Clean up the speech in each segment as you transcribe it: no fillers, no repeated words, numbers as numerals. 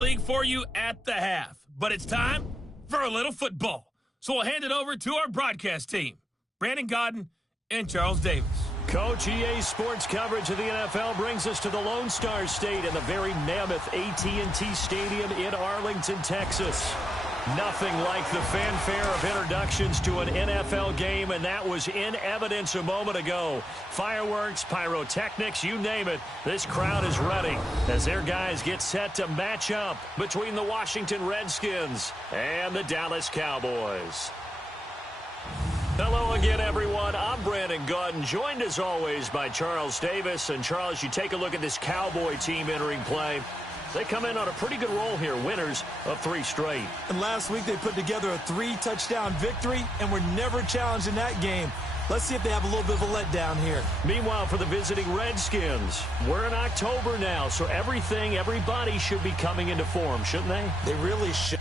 League for you at the half, but it's time for a little football. So we'll hand it over to our broadcast team, Brandon Godden and Charles Davis. Coach, EA Sports coverage of the NFL brings us to the Lone Star State in the very mammoth AT&T Stadium in Arlington, Texas. Nothing like the fanfare of introductions to an NFL game, and that was in evidence a moment ago. Fireworks, pyrotechnics, you name it, this crowd is ready as their guys get set to match up between the Washington Redskins and the Dallas Cowboys. Hello again, everyone. I'm Brandon Godden, joined as always by Charles Davis. And Charles, you take a look at this Cowboy team entering play. They come in on a pretty good roll here, winners of 3 straight. And last week they put together a 3-touchdown victory and were never challenged in that game. Let's see if they have a little bit of a letdown here. Meanwhile, for the visiting Redskins, we're in October now, so everybody should be coming into form, shouldn't they? They really should.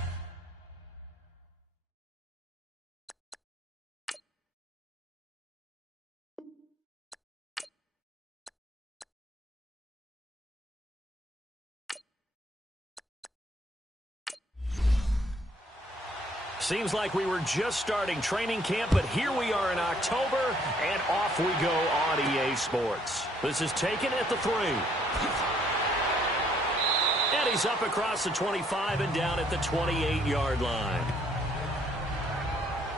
Seems like we were just starting training camp, but here we are in October, and off we go on EA Sports. This is taken at the 3. And he's up across the 25 and down at the 28-yard line.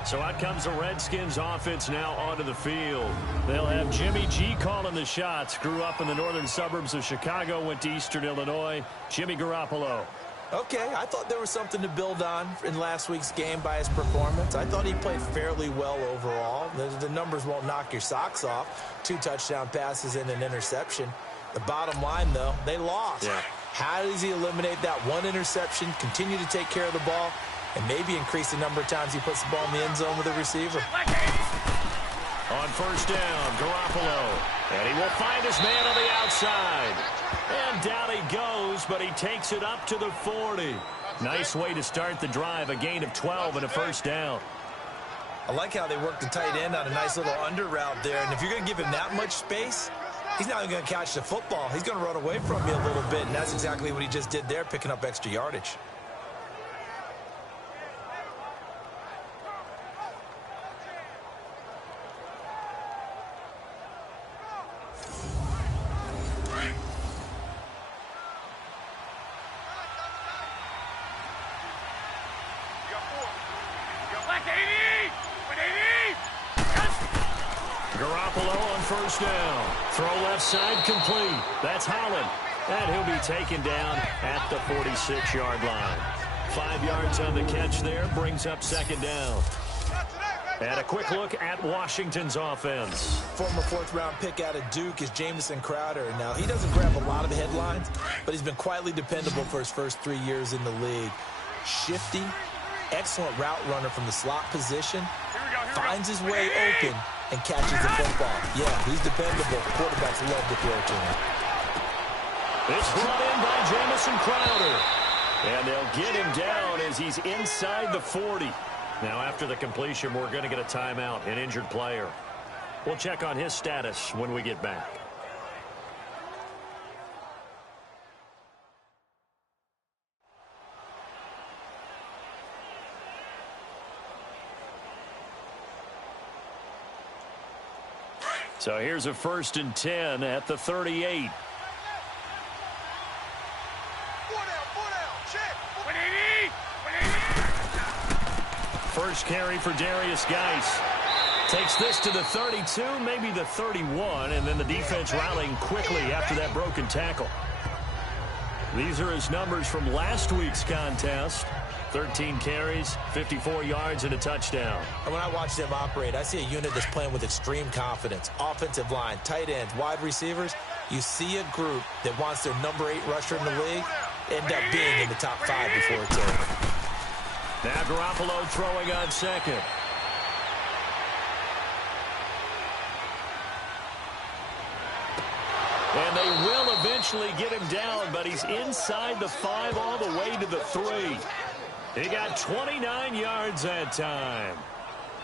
So out comes the Redskins offense now onto the field. They'll have Jimmy G calling the shots. Grew up in the northern suburbs of Chicago, went to Eastern Illinois. Jimmy Garoppolo. Okay, I thought there was something to build on in last week's game by his performance. I thought he played fairly well overall. The numbers won't knock your socks off. 2 touchdown passes and an interception. The bottom line, though, they lost. Yeah. How does he eliminate that 1 interception, continue to take care of the ball, and maybe increase the number of times he puts the ball in the end zone with the receiver? On first down, Garoppolo. And he will find his man on the outside. And down he goes, but he takes it up to the 40. Nice way to start the drive, a gain of 12 and a first down. I like how they work the tight end on a nice little under route there. And if you're going to give him that much space, he's not even going to catch the football. He's going to run away from you a little bit, and that's exactly what he just did there, picking up extra yardage. Garoppolo on first down. Throw left side complete. That's Holland. And he'll be taken down at the 46-yard line. 5 yards on the catch there. Brings up second down. And a quick look at Washington's offense. Former 4th-round pick out of Duke is Jamison Crowder. Now, he doesn't grab a lot of headlines, but he's been quietly dependable for his first 3 years in the league. Shifty, excellent route runner from the slot position. Finds his way open and catches the football. Yeah, he's dependable. Quarterbacks love to throw to him. It's brought in by Jamison Crowder. And they'll get him down as he's inside the 40. Now, after the completion, we're going to get a timeout, an injured player. We'll check on his status when we get back. So here's a 1st and 10 at the 38. First carry for Darius Geis. Takes this to the 32, maybe the 31, and then the defense rallying quickly after that broken tackle. These are his numbers from last week's contest. 13 carries, 54 yards, and a touchdown. And when I watch them operate, I see a unit that's playing with extreme confidence. Offensive line, tight ends, wide receivers. You see a group that wants their number 8 rusher in the league end up being in the top 5 before it's over. Now Garoppolo throwing on second. And they will eventually get him down, but he's inside the 5 all the way to the 3. He got 29 yards that time.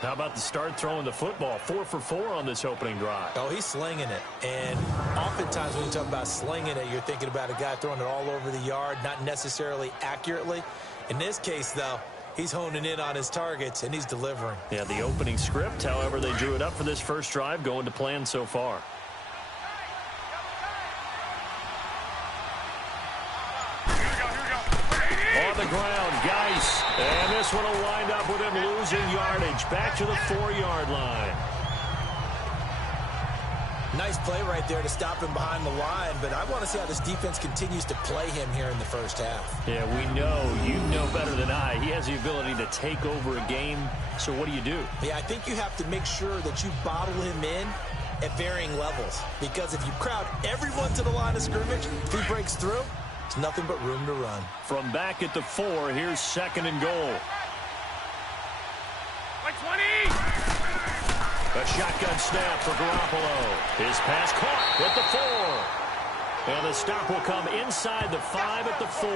How about the start throwing the football? 4 for 4 on this opening drive. Oh, he's slinging it. And oftentimes when you talk about slinging it, you're thinking about a guy throwing it all over the yard, not necessarily accurately. In this case, though, he's honing in on his targets, and he's delivering. Yeah, the opening script, however, they drew it up for this first drive, going to plan so far. On the ground, Geis. And this one will wind up with him losing yardage. Back to the 4-yard line. Nice play right there to stop him behind the line, but I want to see how this defense continues to play him here in the first half. Yeah, we know. You know better than I. He has the ability to take over a game. So what do? Yeah, I think you have to make sure that you bottle him in at varying levels, because if you crowd everyone to the line of scrimmage, if he breaks through, it's nothing but room to run. From back at the 4, here's 2nd and goal. Like 20! A shotgun snap for Garoppolo. His pass caught at the 4. And the stop will come inside the 5 at the 4.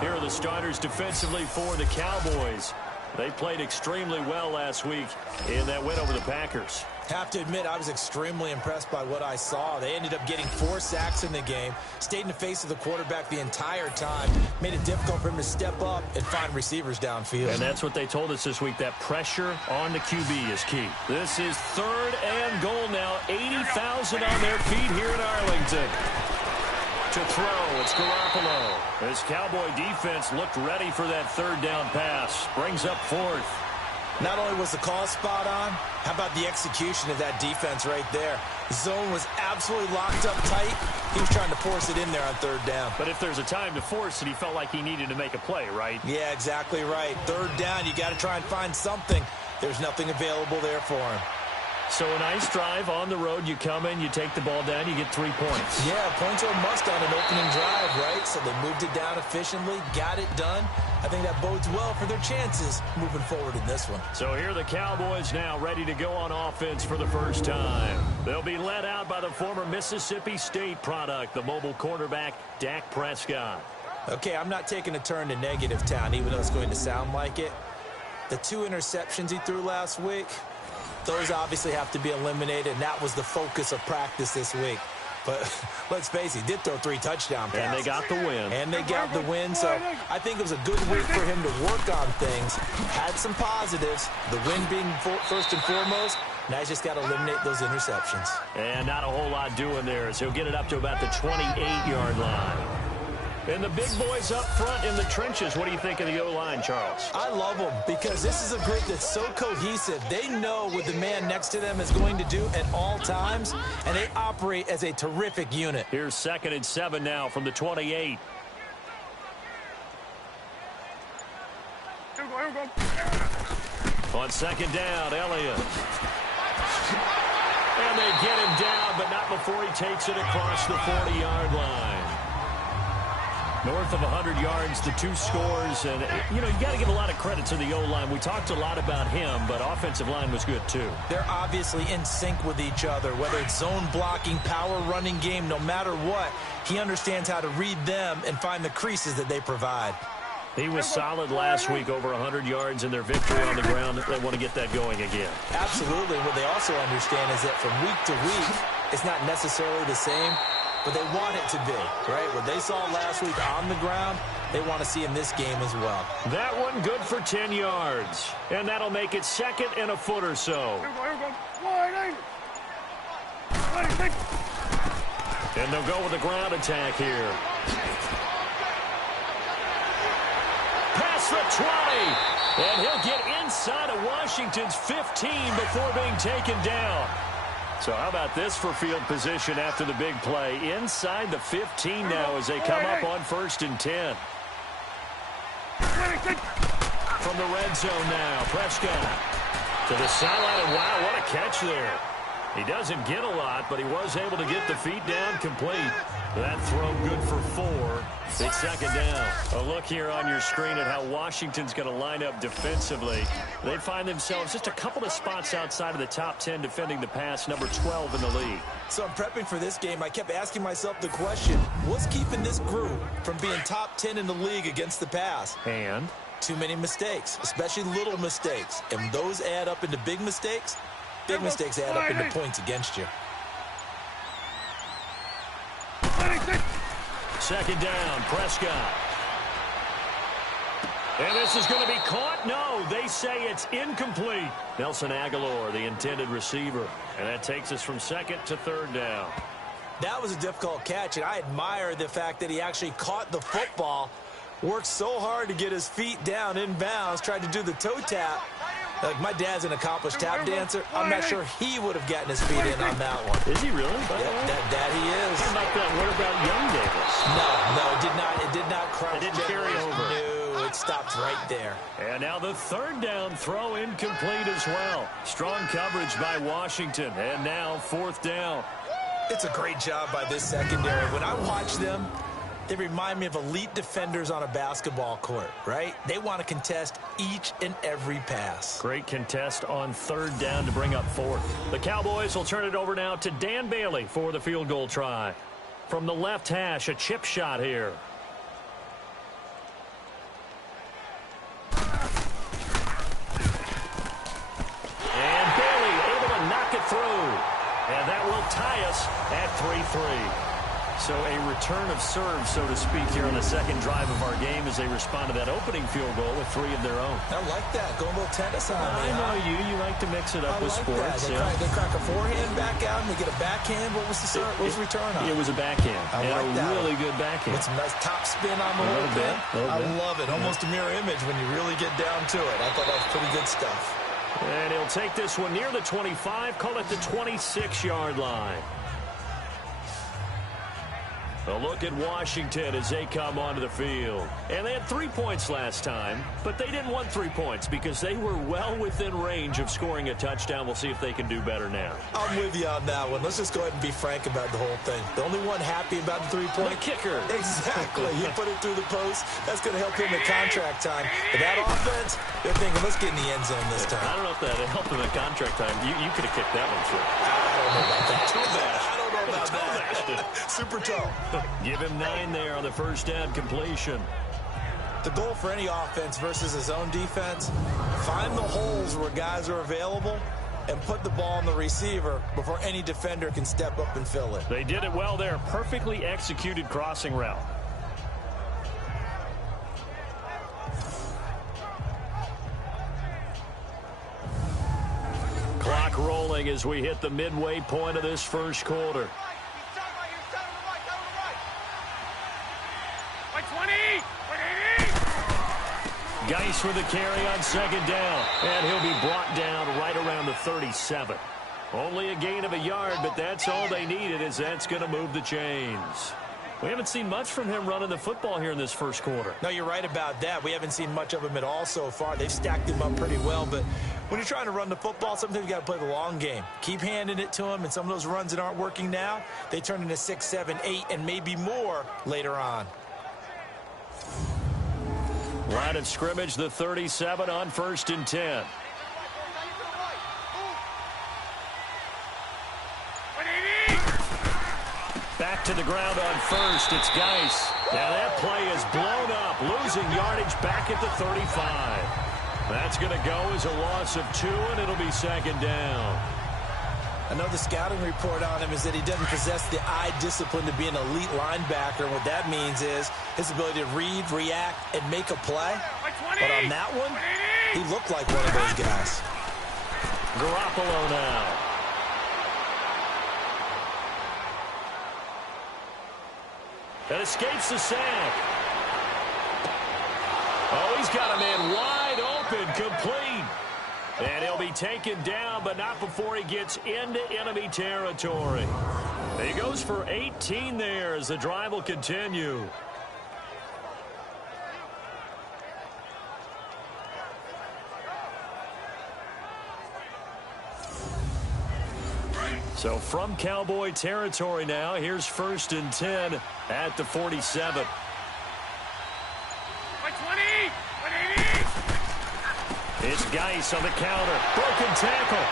Here are the starters defensively for the Cowboys. They played extremely well last week in that win over the Packers. Have to admit, I was extremely impressed by what I saw. They ended up getting 4 sacks in the game, stayed in the face of the quarterback the entire time, made it difficult for him to step up and find receivers downfield. And that's what they told us this week, that pressure on the QB is key. This is 3rd and goal now, 80,000 on their feet here in Arlington. To throw, it's Garoppolo. This Cowboy defense looked ready for that 3rd down pass. Brings up 4th. Not only was the call spot on, how about the execution of that defense right there? The zone was absolutely locked up tight. He was trying to force it in there on 3rd down. But if there's a time to force it, he felt like he needed to make a play, right? Yeah, exactly right. 3rd down, you got to try and find something. There's nothing available there for him. So a nice drive on the road. You come in, you take the ball down, you get 3 points. Yeah, points are a must on an opening drive, right? So they moved it down efficiently, got it done. I think that bodes well for their chances moving forward in this one. So here are the Cowboys now ready to go on offense for the first time. They'll be led out by the former Mississippi State product, the mobile quarterback, Dak Prescott. Okay, I'm not taking a turn to negative town, even though it's going to sound like it. The 2 interceptions he threw last week, those obviously have to be eliminated, and that was the focus of practice this week. But let's face it, he did throw 3 touchdown passes. And they got the win. And they got the win, so I think it was a good week for him to work on things. Had some positives, the win being first and foremost. Now he's just got to eliminate those interceptions. And not a whole lot doing there, as he'll get it up to about the 28-yard line. And the big boys up front in the trenches. What do you think of the O-line, Charles? I love them because this is a group that's so cohesive. They know what the man next to them is going to do at all times, and they operate as a terrific unit. Here's 2nd and 7 now from the 28. On 2nd down, Elliott. And they get him down, but not before he takes it across the 40-yard line. North of 100 yards, the 2 scores. And, you know, you got to give a lot of credit to the O-line. We talked a lot about him, but offensive line was good, too. They're obviously in sync with each other, whether it's zone blocking, power running game, no matter what. He understands how to read them and find the creases that they provide. He was solid last week, over 100 yards in their victory on the ground. They want to get that going again. Absolutely. What they also understand is that from week to week, it's not necessarily the same, but they want it to be, right? What they saw last week on the ground, they want to see in this game as well. That one good for 10 yards. And that'll make it 2nd and a foot or so. And they'll go with a ground attack here. Past the 20. And he'll get inside of Washington's 15 before being taken down. So how about this for field position after the big play? Inside the 15 now as they come up on 1st and 10. From the red zone now, Prescott to the sideline, and wow, what a catch there. He doesn't get a lot, but he was able to get the feet down complete. That throw good for 4. It's 2nd down. A look here on your screen at how Washington's going to line up defensively. They find themselves just a couple of spots outside of the top 10 defending the pass, number 12 in the league. So I'm prepping for this game. I kept asking myself the question, what's keeping this group from being top 10 in the league against the pass? And too many mistakes, especially little mistakes. And those add up into big mistakes. Big mistakes add up into points against you. Second down, Prescott. And this is going to be caught. No, they say it's incomplete. Nelson Aguilar, the intended receiver. And that takes us from second to third down. That was a difficult catch, and I admire the fact that he actually caught the football, worked so hard to get his feet down in bounds, tried to do the toe tap. Like, my dad's an accomplished tap dancer. I'm not sure he would have gotten his feet in on that one. Is he really? Yep, that he is. What about Young Davis? No, it did not cross. It didn't carry over. No, it stopped right there. And now the third down throw incomplete as well. Strong coverage by Washington. And now fourth down. It's a great job by this secondary. When I watch them, they remind me of elite defenders on a basketball court, right? They want to contest each and every pass. Great contest on third down to bring up fourth. The Cowboys will turn it over now to Dan Bailey for the field goal try. From the left hash, a chip shot here. And Bailey able to knock it through. And that will tie us at 3-3. So a return of serve, so to speak, here on the second drive of our game as they respond to that opening field goal with 3 of their own. I like that. Going a little tennis on me. I know you. You like to mix it up with sports. They crack a forehand back out and they get a backhand. What was the return on? It was a backhand. I like that. Really good backhand. With some nice top spin on the little bit. I love it. Almost a mirror image when you really get down to it. I thought that was pretty good stuff. And he'll take this one near the 25, call it the 26-yard line. A look at Washington as they come onto the field. And they had 3 points last time, but they didn't want 3 points because they were well within range of scoring a touchdown. We'll see if they can do better now. I'm with you on that one. Let's just go ahead and be frank about the whole thing. The only one happy about the 3-point? The kicker. Exactly. He put it through the post. That's going to help him at contract time. But that offense, they're thinking, let's get in the end zone this time. I don't know if that helped him at contract time. You could have kicked that one through. I don't know about that. Toe bash. I don't know about that. Super toe. Give him 9 there on the first down completion. The goal for any offense versus his own defense, find the holes where guys are available and put the ball on the receiver before any defender can step up and fill it. They did it well there. Perfectly executed crossing route. Clock rolling as we hit the midway point of this first quarter. Geis with the carry on second down. And he'll be brought down right around the 37. Only a gain of a yard, but that's all they needed, as that's going to move the chains. We haven't seen much from him running the football here in this first quarter. No, you're right about that. We haven't seen much of him at all so far. They've stacked him up pretty well, but when you're trying to run the football, sometimes you got to play the long game. Keep handing it to him, and some of those runs that aren't working now, they turn into 6, 7, 8, and maybe more later on. Line of scrimmage, the 37 on 1st and 10. Back to the ground on first. It's Geis. Now that play is blown up, losing yardage back at the 35. That's going to go as a loss of 2, and it'll be second down. I know the scouting report on him is that he doesn't possess the eye discipline to be an elite linebacker. What that means is his ability to read, react, and make a play. But on that one, he looked like one of those guys. Garoppolo now. That escapes the sack. Oh, he's got a man wide open, complete. And he'll be taken down, but not before he gets into enemy territory. He goes for 18 there as the drive will continue. So from Cowboy territory now, here's 1st and 10 at the 47. It's Geis on the counter. Broken tackle.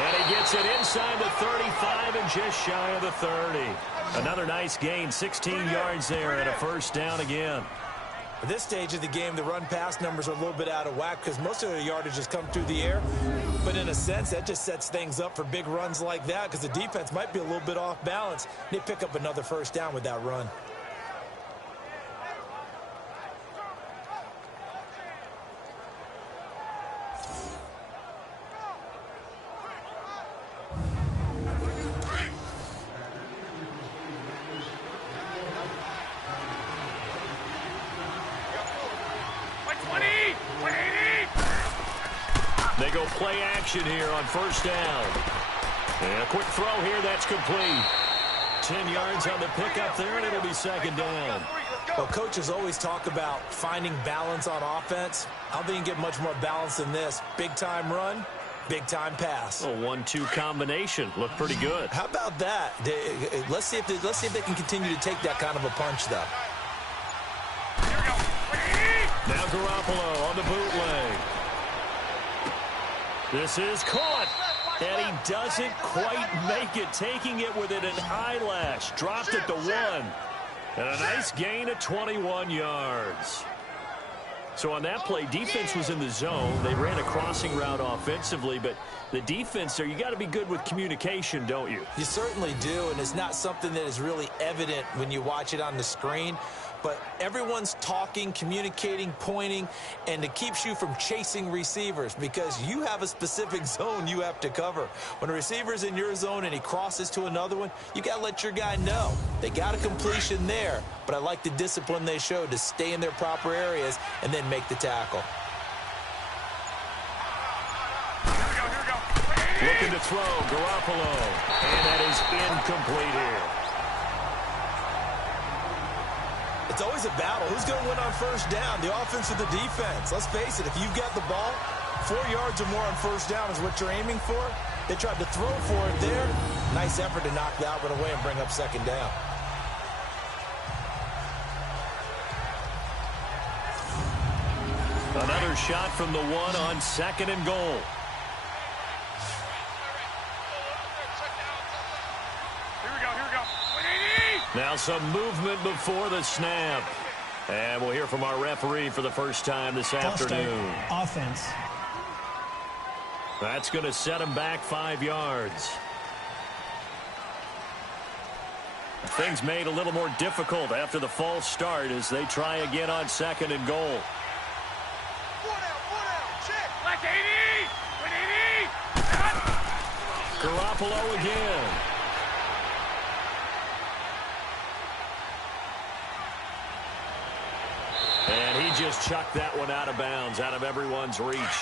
And he gets it inside the 35 and just shy of the 30. Another nice gain, 16 yards there and a first down again. At this stage of the game, the run-pass numbers are a little bit out of whack because most of their yardage has come through the air. But in a sense, that just sets things up for big runs like that because the defense might be a little bit off balance. They pick up another first down with that run. They go play action here on first down. And a quick throw here, that's complete. 10 yards on the pickup there, and it'll be second down. Well, coaches always talk about finding balance on offense. I don't think you can get much more balance than this. Big-time run, big-time pass. A 1-2 combination. Looked pretty good. How about that? Let's see if they can continue to take that kind of a punch, though. Now Garoppolo on the bootleg. This is caught, and he doesn't quite make it, taking it within an eyelash. Dropped it to 1, and a nice gain of 21 yards. So on that play, defense was in the zone. They ran a crossing route offensively, but the defense there, you got to be good with communication, don't you? You certainly do, and it's not something that is really evident when you watch it on the screen. But everyone's talking, communicating, pointing, and it keeps you from chasing receivers because you have a specific zone you have to cover. When a receiver's in your zone and he crosses to another one, you got to let your guy know. They got a completion there, but I like the discipline they showed to stay in their proper areas and then make the tackle. Looking to throw, Garoppolo, and that is incomplete here. It's always a battle. Who's going to win on first down, the offense or the defense? Let's face it, if you've got the ball, 4 yards or more on first down is what you're aiming for. They tried to throw for it there. Nice effort to knock that one away and bring up second down. Another shot from the 1 on second and goal. Now some movement before the snap. And we'll hear from our referee for the first time this afternoon. Offense. That's going to set him back 5 yards. Things made a little more difficult after the false start as they try again on second and goal. Garoppolo again. And he just chucked that one out of bounds, out of everyone's reach.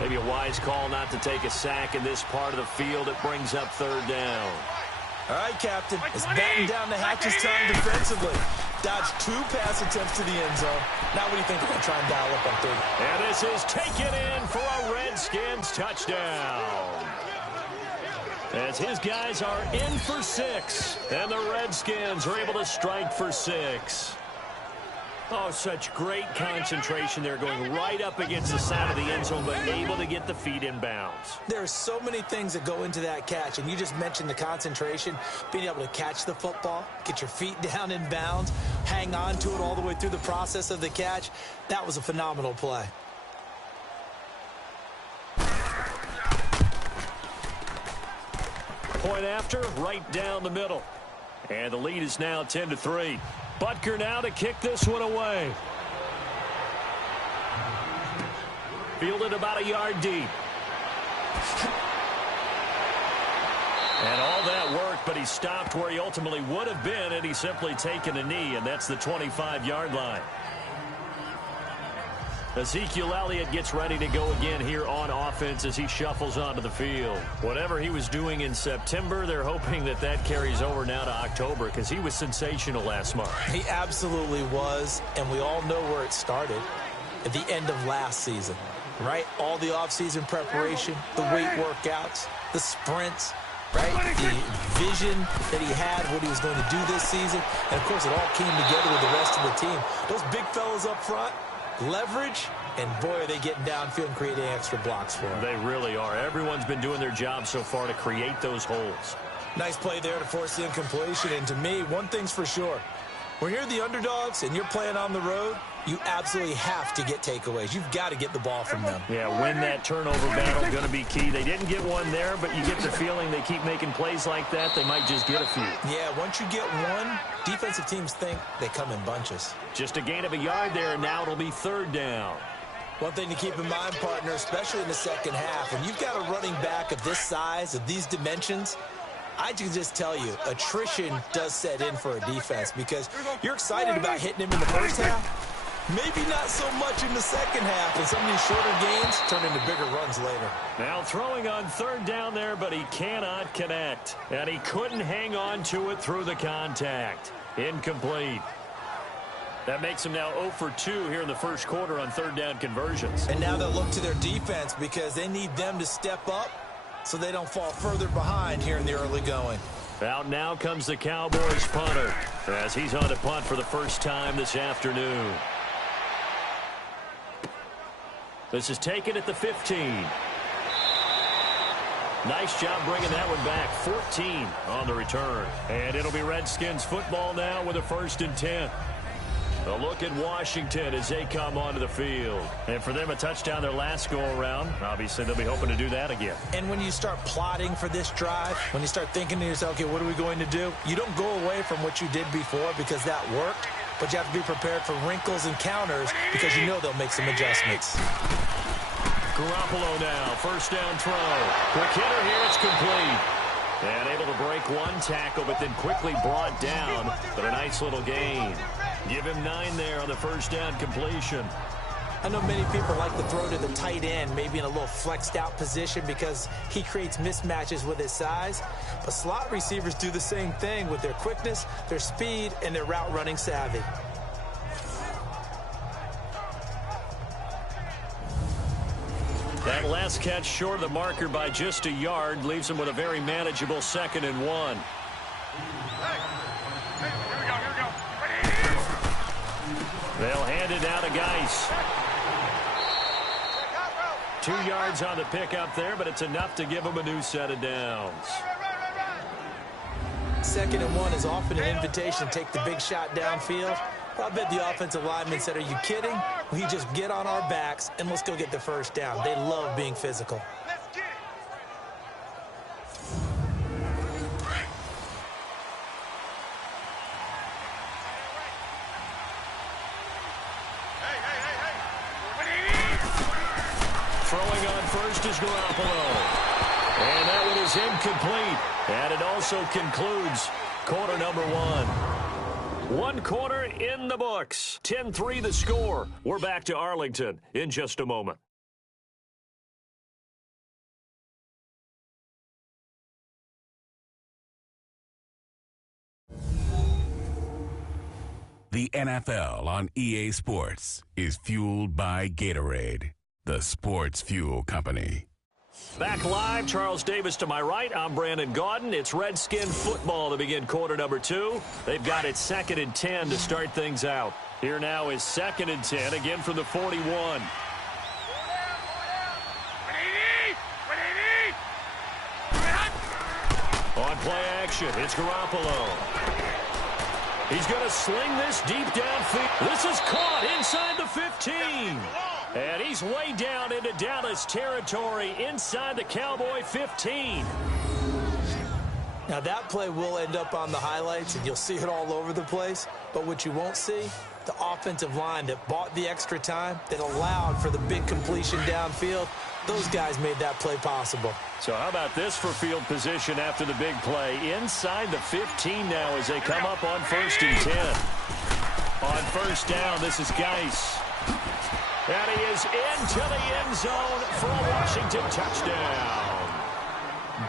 Maybe a wise call not to take a sack in this part of the field. It brings up third down. All right, Captain. It's batten down the hatches time defensively. Dodged 2 pass attempts to the end zone. Now what do you think they're going to try and dial up on third? And this is taken in for a Redskins touchdown. As his guys are in for 6. And the Redskins are able to strike for 6. Oh, such great concentration there, going right up against the side of the end zone, but able to get the feet in bounds. There are so many things that go into that catch, and you just mentioned the concentration, being able to catch the football, get your feet down in bounds, hang on to it all the way through the process of the catch. That was a phenomenal play. Point after, right down the middle. And the lead is now 10-3. Butker now to kick this one away. Fielded about a yard deep. And all that work, but he stopped where he ultimately would have been, and he's simply taken a knee, and that's the 25-yard line. Ezekiel Elliott gets ready to go again here on offense as he shuffles onto the field. Whatever he was doing in September, they're hoping that that carries over now to October because he was sensational last month. He absolutely was, and we all know where it started at the end of last season, right? All the offseason preparation, the weight workouts, the sprints, right? The vision that he had, what he was going to do this season, and, of course, it all came together with the rest of the team. Those big fellas up front, leverage, and boy, are they getting downfield and creating extra blocks for him. They really are. Everyone's been doing their job so far to create those holes. Nice play there to force the incompletion, and to me, one thing's for sure. When you're the underdogs and you're playing on the road, you absolutely have to get takeaways. You've got to get the ball from them. Yeah, win that turnover battle, going to be key. They didn't get one there, but you get the feeling they keep making plays like that, they might just get a few. Yeah, once you get one, defensive teams think they come in bunches. Just a gain of a yard there, and now it'll be third down. One thing to keep in mind, partner, especially in the second half, when you've got a running back of this size, of these dimensions, I can just tell you, attrition does set in for a defense because you're excited about hitting him in the first half. Maybe not so much in the second half, and some of these shorter gains turn into bigger runs later. Now throwing on third down there, but he cannot connect. And he couldn't hang on to it through the contact. Incomplete. That makes him now 0 for 2 here in the first quarter on third down conversions. And now they'll look to their defense because they need them to step up so they don't fall further behind here in the early going. Out now comes the Cowboys punter as he's on to punt for the first time this afternoon. This is taken at the 15. Nice job bringing that one back. 14 on the return. And it'll be Redskins football now with a 1st and 10. A look at Washington as they come onto the field. And for them, a touchdown their last go-around. Obviously, they'll be hoping to do that again. And when you start plotting for this drive, when you start thinking to yourself, okay, what are we going to do? You don't go away from what you did before because that worked, but you have to be prepared for wrinkles and counters because you know they'll make some adjustments. Garoppolo now, first down throw. Quick hitter here, it's complete. And able to break one tackle, but then quickly brought down. But a nice little gain. Give him 9 there on the first down completion. I know many people like to throw to the tight end, maybe in a little flexed out position because he creates mismatches with his size. But slot receivers do the same thing with their quickness, their speed, and their route running savvy. That last catch short of the marker by just a yard leaves him with a very manageable 2nd and 1. They'll hand it down to Geis. 2 yards on the pickup there, but it's enough to give him a new set of downs. 2nd and 1 is often an invitation to take the big shot downfield. I bet the offensive lineman said, are you kidding? We just get on our backs and let's go get the first down. They love being physical. Throwing on first is Garoppolo. And that one is incomplete. And it also concludes quarter number 1. 1 quarter in the books. 10-3 the score. We're back to Arlington in just a moment. The NFL on EA Sports is fueled by Gatorade, the sports fuel company. Back live, Charles Davis to my right. I'm Brandon Gaudin. It's Redskin football to begin quarter number 2. They've got it 2nd and 10 to start things out. Here now is 2nd and 10, again from the 41. On play action, it's Garoppolo. He's going to sling this deep downfield. This is caught inside the 15. And he's way down into Dallas territory inside the Cowboy 15. Now that play will end up on the highlights and you'll see it all over the place. But what you won't see, the offensive line that bought the extra time, that allowed for the big completion downfield, those guys made that play possible. So how about this for field position after the big play? Inside the 15 now as they come up on 1st and 10. On first down, this is Geis. And he is into the end zone for a Washington touchdown.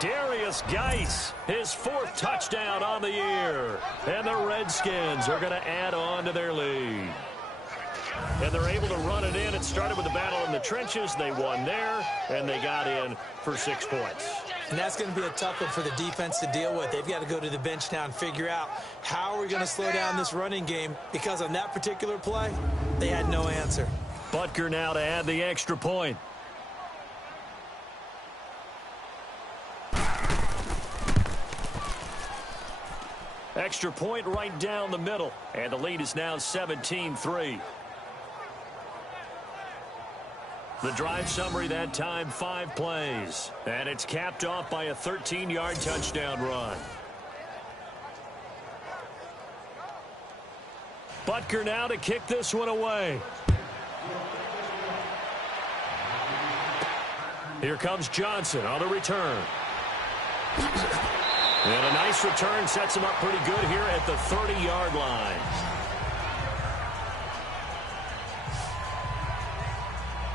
Darius Geis, his 4th touchdown on the year. And the Redskins are going to add on to their lead. And they're able to run it in. It started with the battle in the trenches. They won there, and they got in for 6 points. And that's going to be a tough one for the defense to deal with. They've got to go to the bench now and figure out how are we going to slow down this running game, because on that particular play, they had no answer. Butker now to add the extra point. Extra point right down the middle, and the lead is now 17-3. The drive summary that time, 5 plays. And it's capped off by a 13-yard touchdown run. Butker now to kick this one away. Here comes Johnson on the return. And a nice return sets him up pretty good here at the 30-yard line.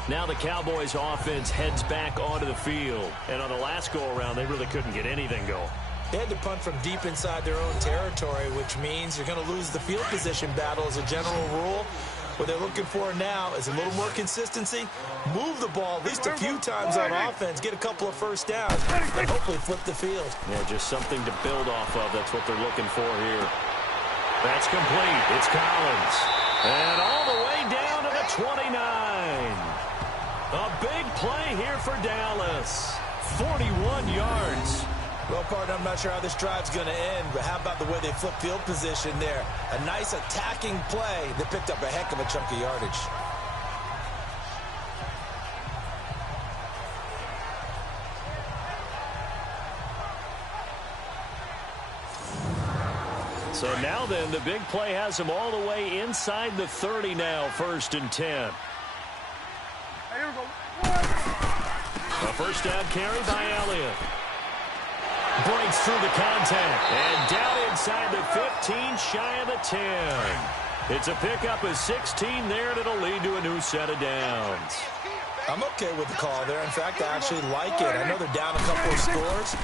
Now the Cowboys offense heads back onto the field. And on the last go-around, they really couldn't get anything going. They had to punt from deep inside their own territory, which means you're going to lose the field position battle as a general rule. What they're looking for now is a little more consistency. Move the ball at least a few times on offense. Get a couple of first downs. And hopefully flip the field. Yeah, just something to build off of. That's what they're looking for here. That's complete. It's Collins. And all the way down to the 29. A big play here for Dallas. 41 yards. Well, partner, I'm not sure how this drive's going to end, but how about the way they flip field position there? A nice attacking play that picked up a heck of a chunk of yardage. So now then, the big play has them all the way inside the 30 now, 1st and 10. Here we go. A first down carry by Elliott. Breaks through the contact. And down inside the 15, shy of the 10. It's a pickup of 16 there, and it'll lead to a new set of downs. I'm okay with the call there. In fact, I actually like it. I know they're down a couple of scores,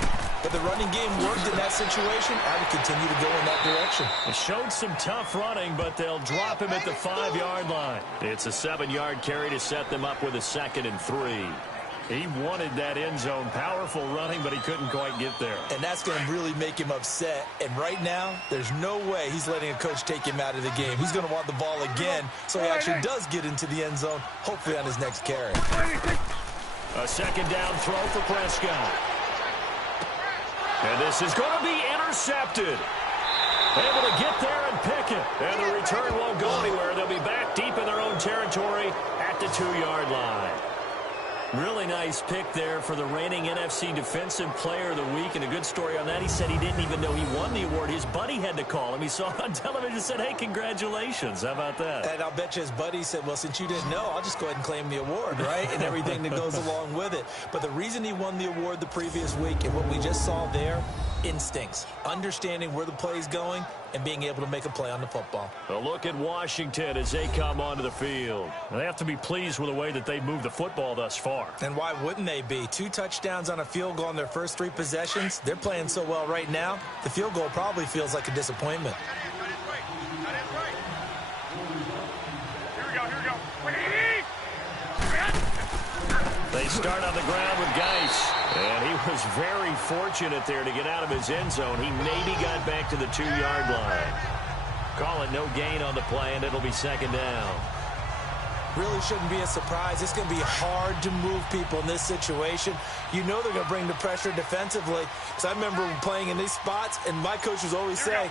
but the running game worked in that situation. I would continue to go in that direction. It showed some tough running, but they'll drop him at the 5-yard line. It's a 7-yard carry to set them up with a 2nd and 3. He wanted that end zone. Powerful running, but he couldn't quite get there. And that's going to really make him upset. And right now, there's no way he's letting a coach take him out of the game. He's going to want the ball again, so he actually does get into the end zone, hopefully on his next carry. A 2nd down throw for Prescott. And this is going to be intercepted. Able to get there and pick it. And the return won't go anywhere. They'll be back deep in their own territory at the 2-yard line. Really nice pick there for the reigning NFC Defensive Player of the Week. And a good story on that, he said he didn't even know he won the award. His buddy had to call him. He saw it on television and said, hey, congratulations. How about that? And I'll bet you his buddy said, well, since you didn't know, I'll just go ahead and claim the award, right? And everything that goes along with it. But the reason he won the award the previous week and what we just saw there, instincts, understanding where the play is going and being able to make a play on the football. A look at Washington as they come onto the field. They have to be pleased with the way that they've moved the football thus far. And why wouldn't they be? 2 touchdowns on a field goal in their first 3 possessions. They're playing so well right now, the field goal probably feels like a disappointment. They start on the ground with Geis. And he was very fortunate there to get out of his end zone. He maybe got back to the 2-yard line. Call it no gain on the play, and it'll be 2nd down. Really shouldn't be a surprise. It's going to be hard to move people in this situation. You know they're going to bring the pressure defensively. Because I remember playing in these spots, and my coaches always say,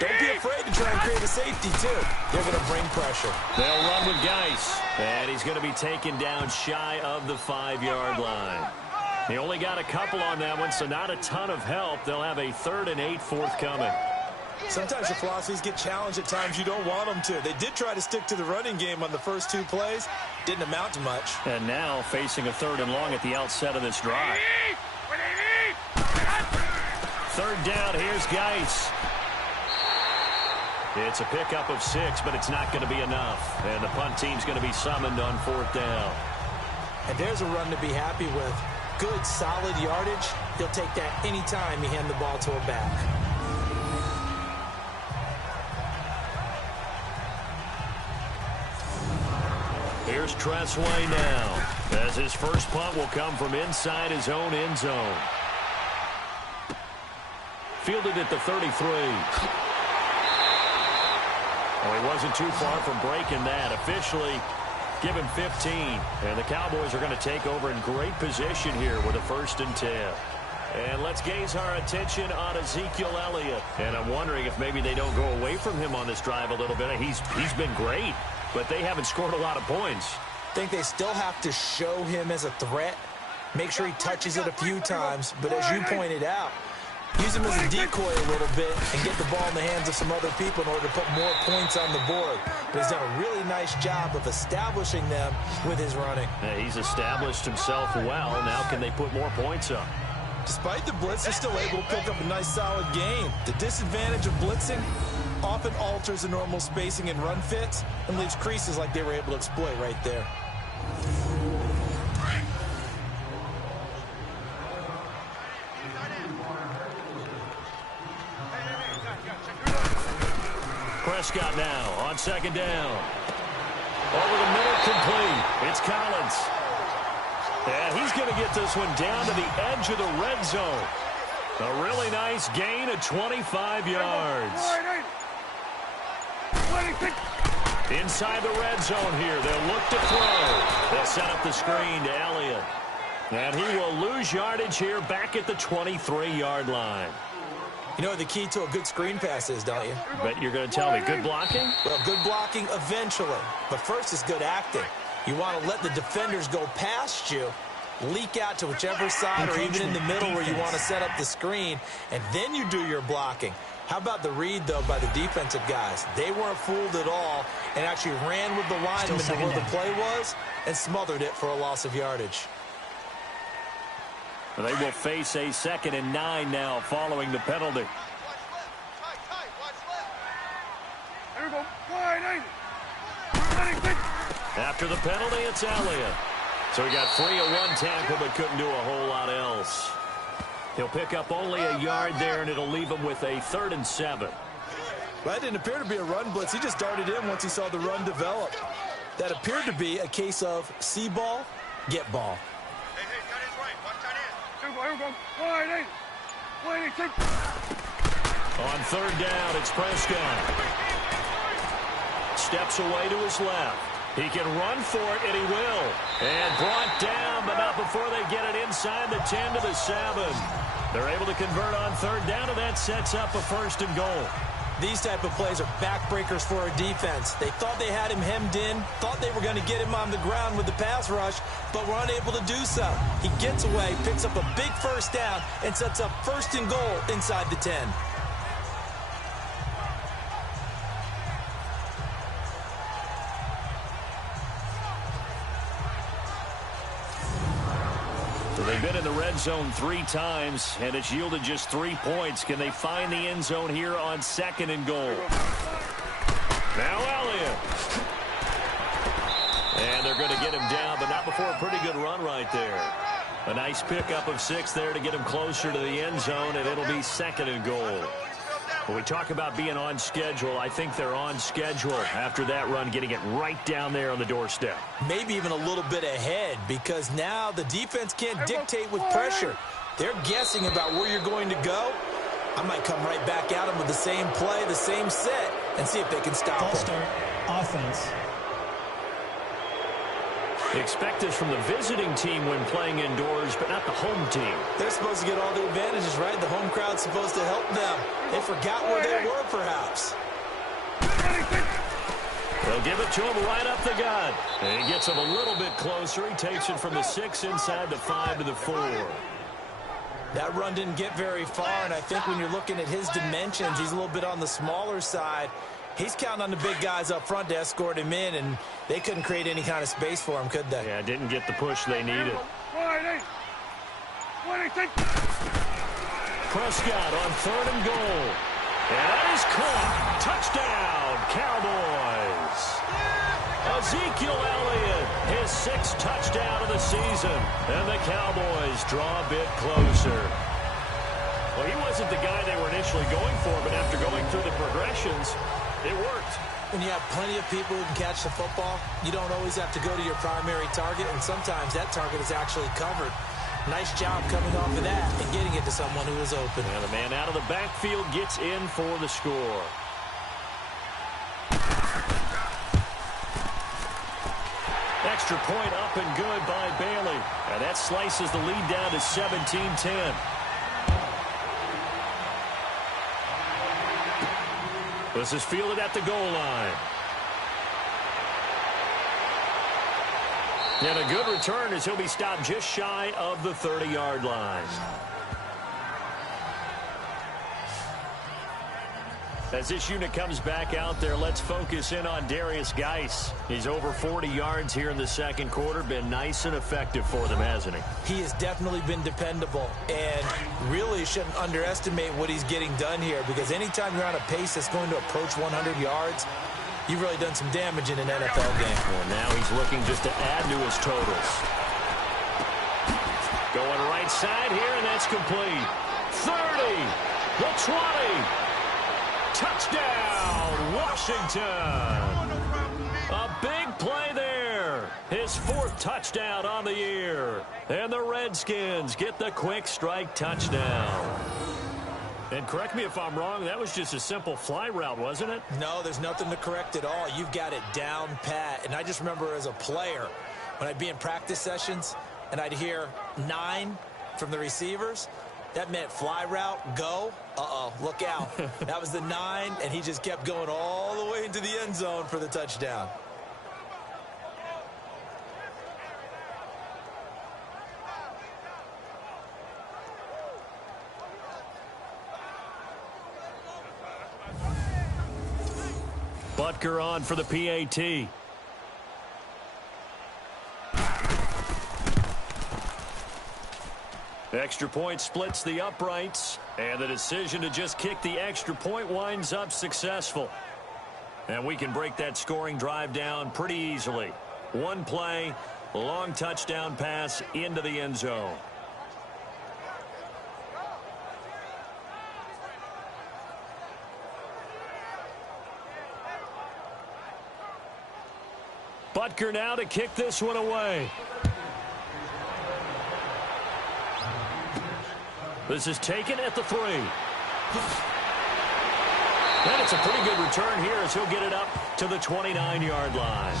don't be afraid to try and create a safety, too. They're going to bring pressure. They'll run with Geis. And he's going to be taken down shy of the 5-yard line. He only got a couple on that one, so not a ton of help. They'll have a 3rd and 8 forthcoming. Sometimes your philosophies get challenged at times you don't want them to. They did try to stick to the running game on the first 2 plays. Didn't amount to much. And now facing a 3rd and long at the outset of this drive. 3rd down, here's Geis. It's a pickup of 6, but it's not going to be enough. And the punt team's going to be summoned on 4th down. And there's a run to be happy with. Good, solid yardage. He'll take that any time you hand the ball to a back. Here's Tressway now, as his first punt will come from inside his own end zone. Fielded at the 33. Well, he wasn't too far from breaking that. Officially, give him 15. And the Cowboys are going to take over in great position here with a 1st and 10. And let's gaze our attention on Ezekiel Elliott. And I'm wondering if maybe they don't go away from him on this drive a little bit. He's been great, but they haven't scored a lot of points. I think they still have to show him as a threat. Make sure he touches it a few times. But as you pointed out, use him as a decoy a little bit and get the ball in the hands of some other people in order to put more points on the board. But he's done a really nice job of establishing them with his running. Yeah, he's established himself well. Now can they put more points up? Despite the blitz, they're still able to pick up a nice, solid game. The disadvantage of blitzing often alters the normal spacing and run fits and leaves creases like they were able to exploit right there. Prescott now on second down. Over the middle, complete. It's Collins. And he's going to get this one down to the edge of the red zone. A really nice gain of 25 yards. Inside the red zone here. They'll look to throw. They'll set up the screen to Elliott. And he will lose yardage here back at the 23-yard line. You know what the key to a good screen pass is, don't you? Bet you're going to tell me. Good blocking? Well, good blocking eventually. But first is good acting. You want to let the defenders go past you, leak out to whichever side or even in the middle where you want to set up the screen, and then you do your blocking. How about the read, though, by the defensive guys? They weren't fooled at all and actually ran with the lineman to where the play was and smothered it for a loss of yardage. They will face a 2nd and 9 now following the penalty. After the penalty, it's Elliott. So he got free of one tackle but couldn't do a whole lot else. He'll pick up only a yard there, and it'll leave him with a 3rd and 7. Well, that didn't appear to be a run blitz. He just darted in once he saw the run develop. That appeared to be a case of see ball, get ball. On 3rd down, it's Prescott. Steps away to his left. He can run for it, and he will. And brought down, but not before they get it inside the 10 to the 7. They're able to convert on 3rd down, and that sets up a 1st and goal. These type of plays are backbreakers for a defense. They thought they had him hemmed in, thought they were going to get him on the ground with the pass rush, but were unable to do so. He gets away, picks up a big 1st down, and sets up 1st and goal inside the 10. So they've been in the red zone 3 times, and it's yielded just 3 points. Can they find the end zone here on 2nd and goal? Now Elliott. And they're going to get him down, but not before a pretty good run right there. A nice pickup of 6 there to get him closer to the end zone, and it'll be 2nd and goal. When we talk about being on schedule, I think they're on schedule after that run, getting it right down there on the doorstep. Maybe even a little bit ahead, because now the defense can't dictate with pressure. They're guessing about where you're going to go. I might come right back at them with the same play, the same set, and see if they can stop them. Start offense. Expect this from the visiting team when playing indoors, but not the home team. They're supposed to get all the advantages, right? The home crowd's supposed to help them. They forgot where they were, perhaps. They'll give it to him right up the gut. And he gets him a little bit closer. He takes it from the 6 inside the 5 to the 4. That run didn't get very far, and I think when you're looking at his dimensions, he's a little bit on the smaller side. He's counting on the big guys up front to escort him in, and they couldn't create any kind of space for him, could they? Yeah, didn't get the push they needed. Prescott on 3rd and goal. And that is caught. Touchdown, Cowboys. Ezekiel Elliott, his 6th touchdown of the season. And the Cowboys draw a bit closer. Well, he wasn't the guy they were initially going for, but after going through the progressions, it worked. When you have plenty of people who can catch the football, you don't always have to go to your primary target, and sometimes that target is actually covered. Nice job coming off of that and getting it to someone who is open. And the man out of the backfield gets in for the score. Extra point up and good by Bailey. And that slices the lead down to 17-10. This is fielded at the goal line. And a good return as he'll be stopped just shy of the 30-yard line. As this unit comes back out there, let's focus in on Darius Geis. He's over 40 yards here in the second quarter. Been nice and effective for them, hasn't he? He has definitely been dependable, and really shouldn't underestimate what he's getting done here, because anytime you're on a pace that's going to approach 100 yards, you've really done some damage in an NFL game. Well, now he's looking just to add to his totals. Going right side here, and that's complete. 30, the 20. Touchdown, Washington. A big play there. His 4th touchdown on the year. And the Redskins get the quick strike touchdown. And correct me if I'm wrong, that was just a simple fly route, wasn't it? No, there's nothing to correct at all. You've got it down pat. And I just remember as a player, when I'd be in practice sessions and I'd hear 9 from the receivers, that meant fly route, go. Uh-oh, look out. That was the 9, and he just kept going all the way into the end zone for the touchdown. Butker on for the PAT. Extra point splits the uprights, and the decision to just kick the extra point winds up successful. And we can break that scoring drive down pretty easily. One play, long touchdown pass into the end zone. Butker now to kick this one away. This is taken at the 3. And it's a pretty good return here as he'll get it up to the 29-yard line.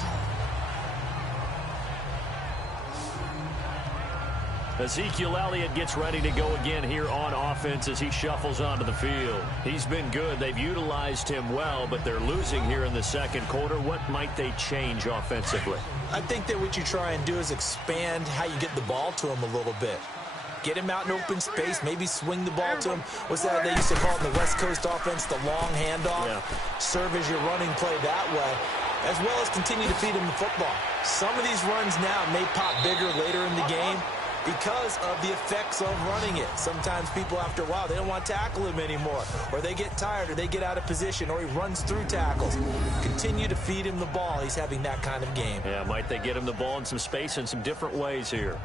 Ezekiel Elliott gets ready to go again here on offense as he shuffles onto the field. He's been good. They've utilized him well, but they're losing here in the second quarter. What might they change offensively? I think that what you try and do is expand how you get the ball to him a little bit. Get him out in open space, maybe swing the ball to him. What's that they used to call it in the West Coast offense, the long handoff? Yeah. Serve as your running play that way, as well as continue to feed him the football. Some of these runs now may pop bigger later in the game because of the effects of running it. Sometimes people, after a while, they don't want to tackle him anymore, or they get tired, or they get out of position, or he runs through tackles. Continue to feed him the ball. He's having that kind of game. Yeah, might they get him the ball in some space in some different ways here.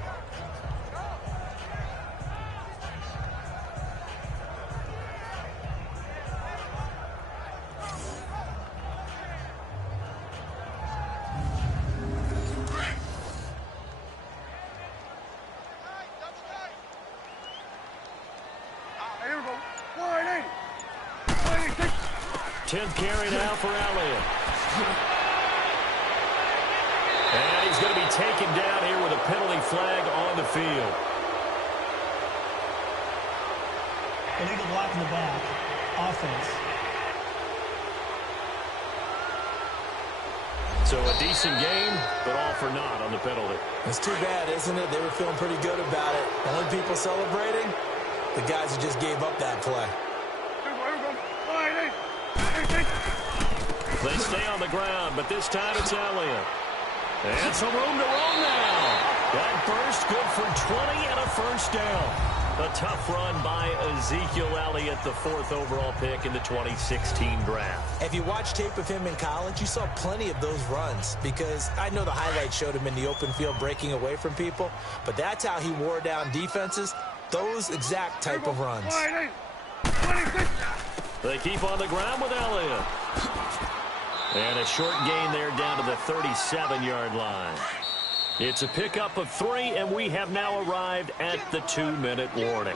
Carry now for Elliott. And he's going to be taken down here with a penalty flag on the field. Illegal block in the back. Offense. So a decent game, but all for naught on the penalty. It's too bad, isn't it? They were feeling pretty good about it. Only people celebrating, the guys who just gave up that play. They stay on the ground, but this time it's Elliott. And some room to roll now. That burst good for 20 and a first down. A tough run by Ezekiel Elliott, the 4th overall pick in the 2016 draft. If you watch tape of him in college, you saw plenty of those runs, because I know the highlights showed him in the open field breaking away from people, but that's how he wore down defenses, those exact type of runs. They keep on the ground with Elliott. And a short gain there down to the 37-yard line. It's a pickup of 3, and we have now arrived at the 2-minute warning.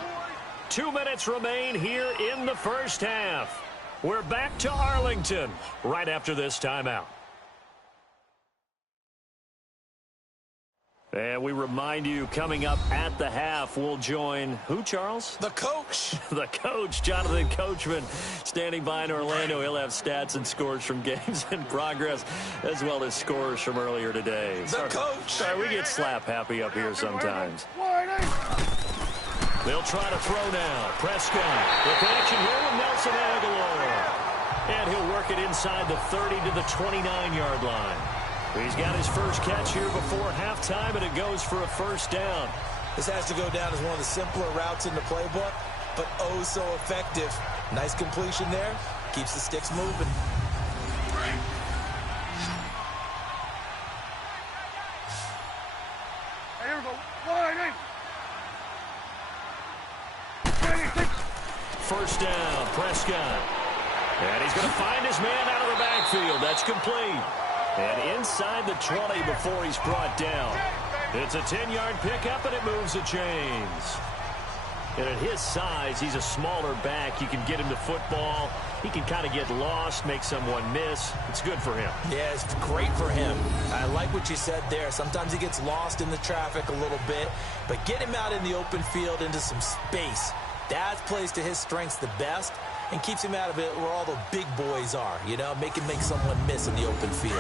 2 minutes remain here in the first half. We're back to Arlington right after this timeout. And we remind you, coming up at the half, we'll join who, Charles? The coach. The coach, Jonathan Coachman, standing by in Orlando. He'll have stats and scores from games in progress, as well as scores from earlier today. The coach. Sorry, we get slap happy up here sometimes. They'll try to throw now. Prescott, the connection here with Nelson Aguilar. And he'll work it inside the 30 to the 29-yard line. He's got his first catch here before halftime, and it goes for a first down. This has to go down as one of the simpler routes in the playbook, but oh so effective. Nice completion there. Keeps the sticks moving. Here we go. First down, Prescott. And he's going to find his man out of the backfield. That's complete. And inside the 20 before he's brought down. It's a 10-yard pickup, and it moves the chains. And at his size, he's a smaller back. You can get him to football. He can kind of get lost, make someone miss. It's good for him. Yeah, it's great for him. I like what you said there. Sometimes he gets lost in the traffic a little bit, but get him out in the open field into some space. That plays to his strengths the best and keeps him out of it where all the big boys are, you know, make someone miss in the open field.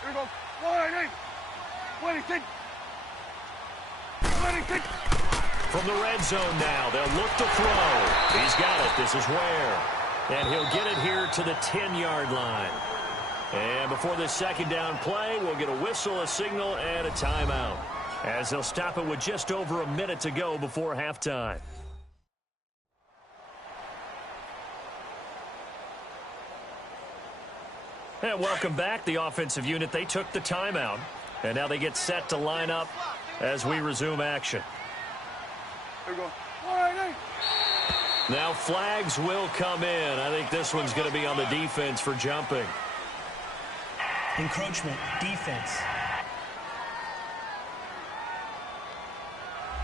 Here we go. 26. From the red zone now, they'll look to throw. He's got it. This is Ware. And he'll get it here to the 10-yard line. And before this second down play, we'll get a whistle, a signal, and a timeout, as they'll stop it with just over a minute to go before halftime. And welcome back. The offensive unit, they took the timeout. And now they get set to line up as we resume action. Here we go. Now flags will come in. I think this one's going to be on the defense for jumping. Encroachment, defense.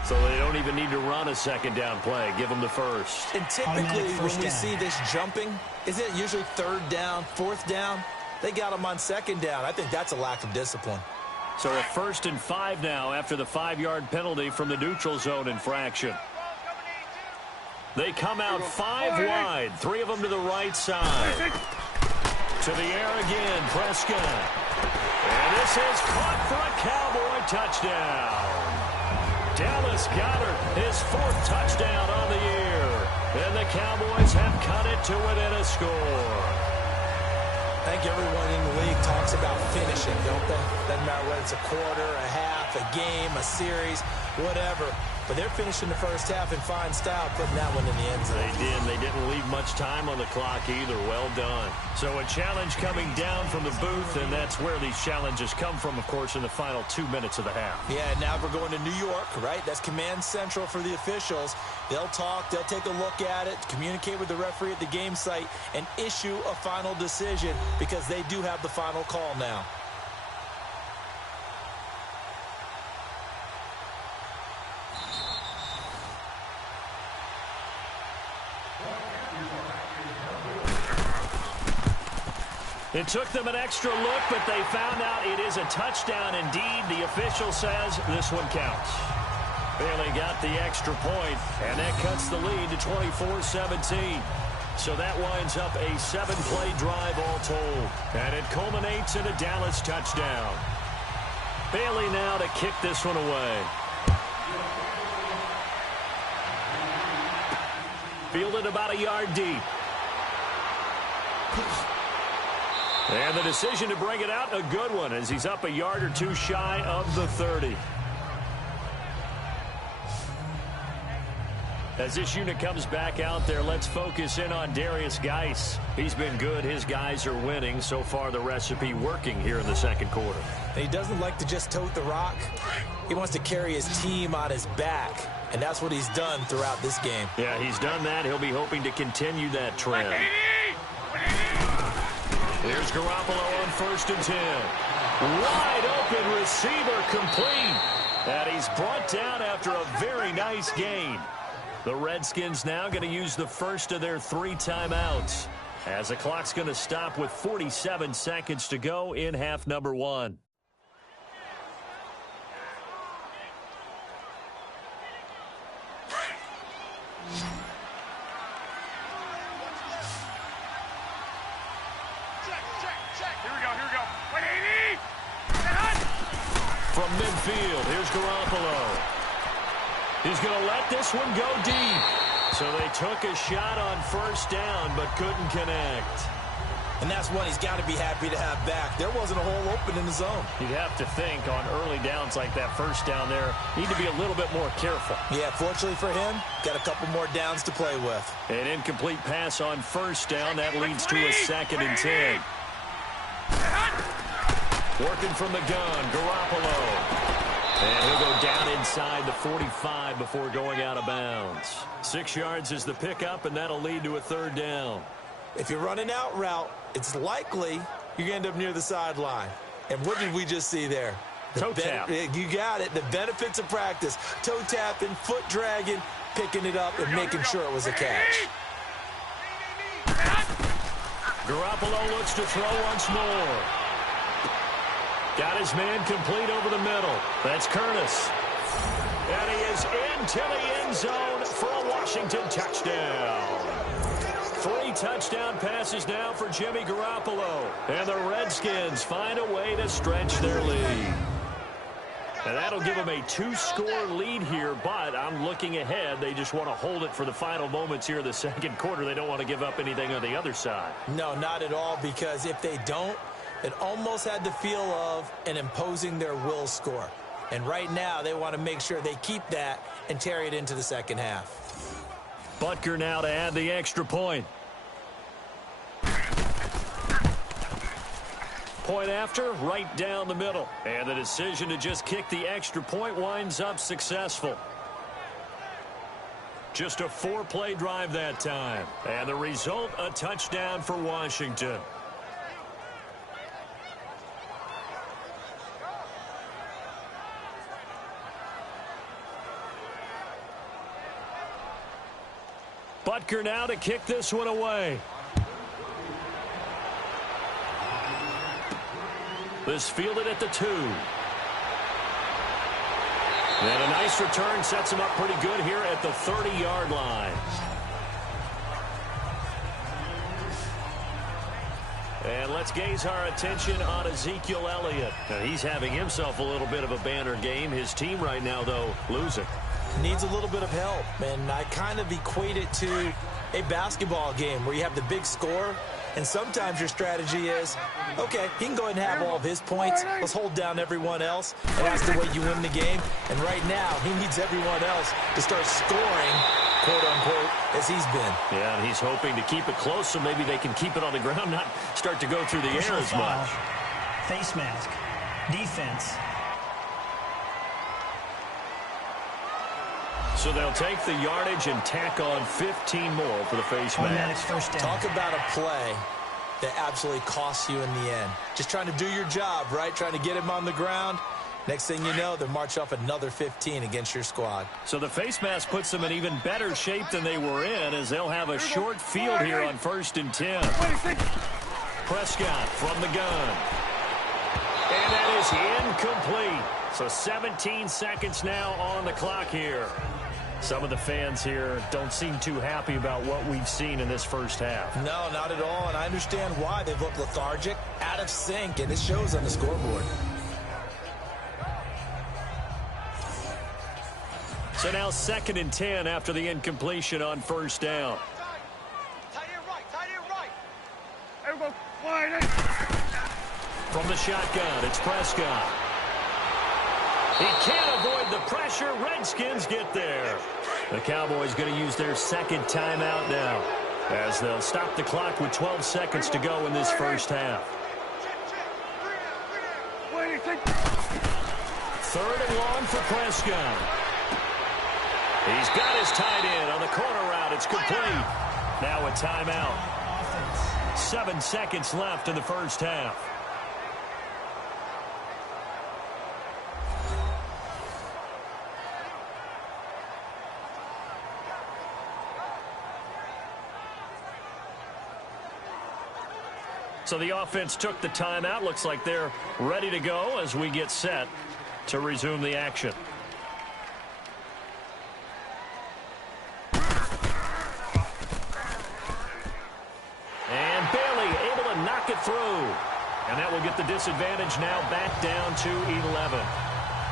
So they don't even need to run a second down play. Give them the first. And typically when we see this jumping, isn't it usually third down, fourth down? They got them on second down. I think that's a lack of discipline. So a 1st and 5 now after the 5-yard penalty from the neutral zone infraction. They come out 5 wide, 3 of them to the right side. To the air again, Prescott. And this is caught for a Cowboy touchdown. Dallas Goedert, his 4th touchdown on the year. And the Cowboys have cut it to within a score. I think everyone in the league talks about finishing, don't they? Doesn't matter whether it's a quarter, a half, a game, a series, whatever. But they're finishing the first half in fine style, putting that one in the end zone. They did. They didn't leave much time on the clock either. Well done. So a challenge coming down from the booth, and that's where these challenges come from, of course, in the final 2 minutes of the half. Yeah, now we're going to New York, right? That's command central for the officials. They'll talk, they'll take a look at it, communicate with the referee at the game site, and issue a final decision because they do have the final call now. It took them an extra look, but they found out it is a touchdown indeed. The official says this one counts. Bailey got the extra point, and that cuts the lead to 24-17. So that winds up a 7-play drive all told, and it culminates in a Dallas touchdown. Bailey now to kick this one away. Fielded about a yard deep. And the decision to bring it out, a good one, as he's up a yard or two shy of the 30. As this unit comes back out there, let's focus in on Darius Geis. He's been good. His guys are winning. So far, the recipe working here in the second quarter. He doesn't like to just tote the rock. He wants to carry his team on his back, and that's what he's done throughout this game. Yeah, he's done that. He'll be hoping to continue that trend. Here's Garoppolo on 1st and 10. Wide open receiver complete. And he's brought down after a very nice gain. The Redskins now going to use the first of their 3 timeouts. as the clock's going to stop with 47 seconds to go in half number 1. From midfield, here's Garoppolo. He's going to let this one go deep. So they took a shot on first down, but couldn't connect. And that's one he's got to be happy to have back. There wasn't a hole open in the zone. You'd have to think on early downs like that first down there, need to be a little bit more careful. Yeah, fortunately for him, got a couple more downs to play with. An incomplete pass on first down. That leads to a 2nd and 10. Working from the gun, Garoppolo. And he'll go down inside the 45 before going out of bounds. 6 yards is the pickup, and that'll lead to a 3rd down. If you're running out route, it's likely you're going to end up near the sideline. And what did we just see there? Toe tap. You got it. The benefits of practice. Toe tapping, foot dragging, picking it up, and making sure it was a catch. Garoppolo looks to throw once more. Got his man complete over the middle. That's Curtis. And he is into the end zone for a Washington touchdown. 3 touchdown passes now for Jimmy Garoppolo. And the Redskins find a way to stretch their lead. And that'll give them a 2-score lead here, but I'm looking ahead. They just want to hold it for the final moments here of the second quarter. They don't want to give up anything on the other side. No, not at all, because if they don't, it almost had the feel of an imposing their will score. And right now, they want to make sure they keep that and carry it into the second half. Butker now to add the extra point. Point after, right down the middle. And the decision to just kick the extra point winds up successful. Just a 4-play drive that time. And the result, a touchdown for Washington. Butker now to kick this one away. This fielded at the 2. And a nice return sets him up pretty good here at the 30-yard line. And let's gaze our attention on Ezekiel Elliott. Now, he's having himself a little bit of a banner game. His team right now, though, losing. Needs a little bit of help, and I kind of equate it to a basketball game where you have the big score, and sometimes your strategy is, okay, he can go ahead and have all of his points. Let's hold down everyone else, and that's the way you win the game. And right now, he needs everyone else to start scoring, quote-unquote, as he's been. Yeah, and he's hoping to keep it close so maybe they can keep it on the ground, not start to go through the air as much. Face mask. Defense. So they'll take the yardage and tack on 15 more for the face mask. First down. Talk about a play that absolutely costs you in the end. Just trying to do your job, right? Trying to get him on the ground. Next thing you know, they're march off another 15 against your squad. So the face mask puts them in even better shape than they were in, as they'll have a short field here on 1st and 10. Prescott from the gun. And that is incomplete. So 17 seconds now on the clock here. Some of the fans here don't seem too happy about what we've seen in this first half. No, not at all, and I understand why. They've looked lethargic, out of sync, and it shows on the scoreboard. So now 2nd and 10 after the incompletion on first down. Tight end right. There we go. Wide eight. From the shotgun, it's Prescott. He can't avoid the pressure. Redskins get there. The Cowboys going to use their 2nd timeout now, as they'll stop the clock with 12 seconds to go in this first half. 3rd and long for Prescott. He's got his tight end on the corner route. It's complete. Now a timeout. 7 seconds left in the first half. So the offense took the timeout. Looks like they're ready to go as we get set to resume the action. And Bailey able to knock it through. And that will get the disadvantage now back down to 11.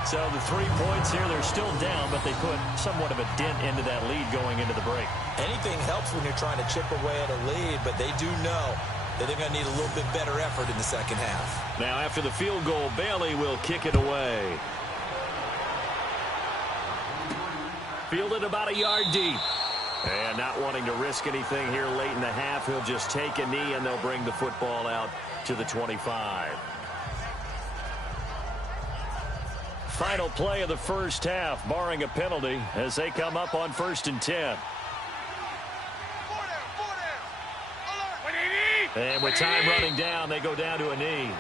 So the 3 points here, they're still down, but they put somewhat of a dent into that lead going into the break. Anything helps when you're trying to chip away at a lead, but they do know that they're going to need a little bit better effort in the second half. Now after the field goal, Bailey will kick it away. Fielded about a yard deep. And not wanting to risk anything here late in the half, he'll just take a knee and they'll bring the football out to the 25. Final play of the first half, barring a penalty, as they come up on 1st and 10. And with time running down, they go down to a knee.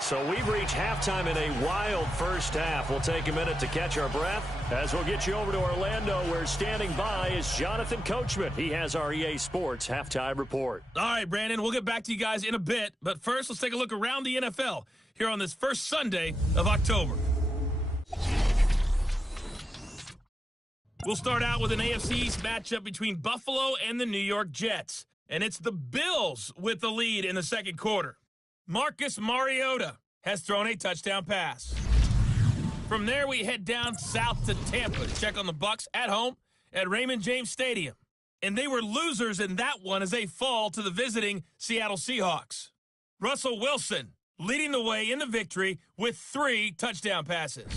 So we've reached halftime in a wild first half. We'll take a minute to catch our breath as we'll get you over to Orlando, where standing by is Jonathan Coachman. He has our EA Sports halftime report. All right, Brandon, we'll get back to you guys in a bit. But first, let's take a look around the NFL here on this first Sunday of October. We'll start out with an AFC East matchup between Buffalo and the New York Jets. And it's the Bills with the lead in the second quarter. Marcus Mariota has thrown a touchdown pass. From there, we head down south to Tampa to check on the Bucs at home at Raymond James Stadium. And they were losers in that one as they fall to the visiting Seattle Seahawks. Russell Wilson leading the way in the victory with 3 touchdown passes.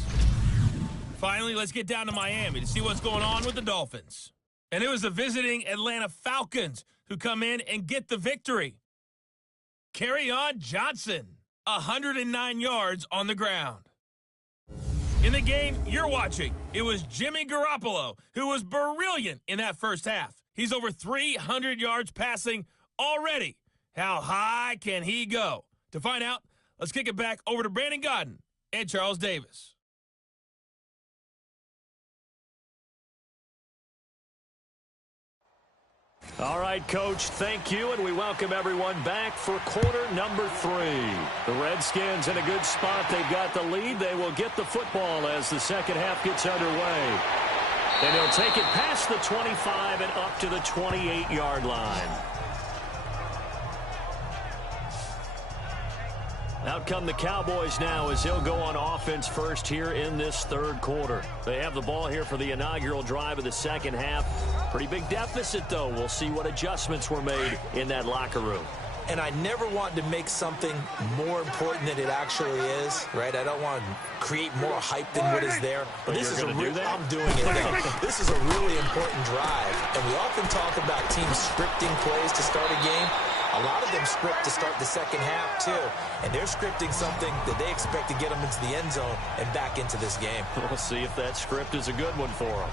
Finally, let's get down to Miami to see what's going on with the Dolphins. And it was the visiting Atlanta Falcons who come in and get the victory. Kerryon Johnson, 109 yards on the ground. In the game you're watching, it was Jimmy Garoppolo who was brilliant in that first half. He's over 300 yards passing already. How high can he go? To find out, let's kick it back over to Brandon Godden and Charles Davis. All right, Coach, thank you, and we welcome everyone back for quarter number 3. The Redskins in a good spot. They've got the lead. They will get the football as the second half gets underway. And they'll take it past the 25 and up to the 28-yard line. Out come the Cowboys now as he'll go on offense first here in this third quarter. They have the ball here for the inaugural drive of the second half. Pretty big deficit, though. We'll see what adjustments were made in that locker room. And I never want to make something more important than it actually is, right? I don't want to create more hype than what is there. But this is I'm doing it, though. This is a really important drive. And we often talk about teams scripting plays to start a game. A lot of them script to start the second half, too. And they're scripting something that they expect to get them into the end zone and back into this game. We'll see if that script is a good one for them.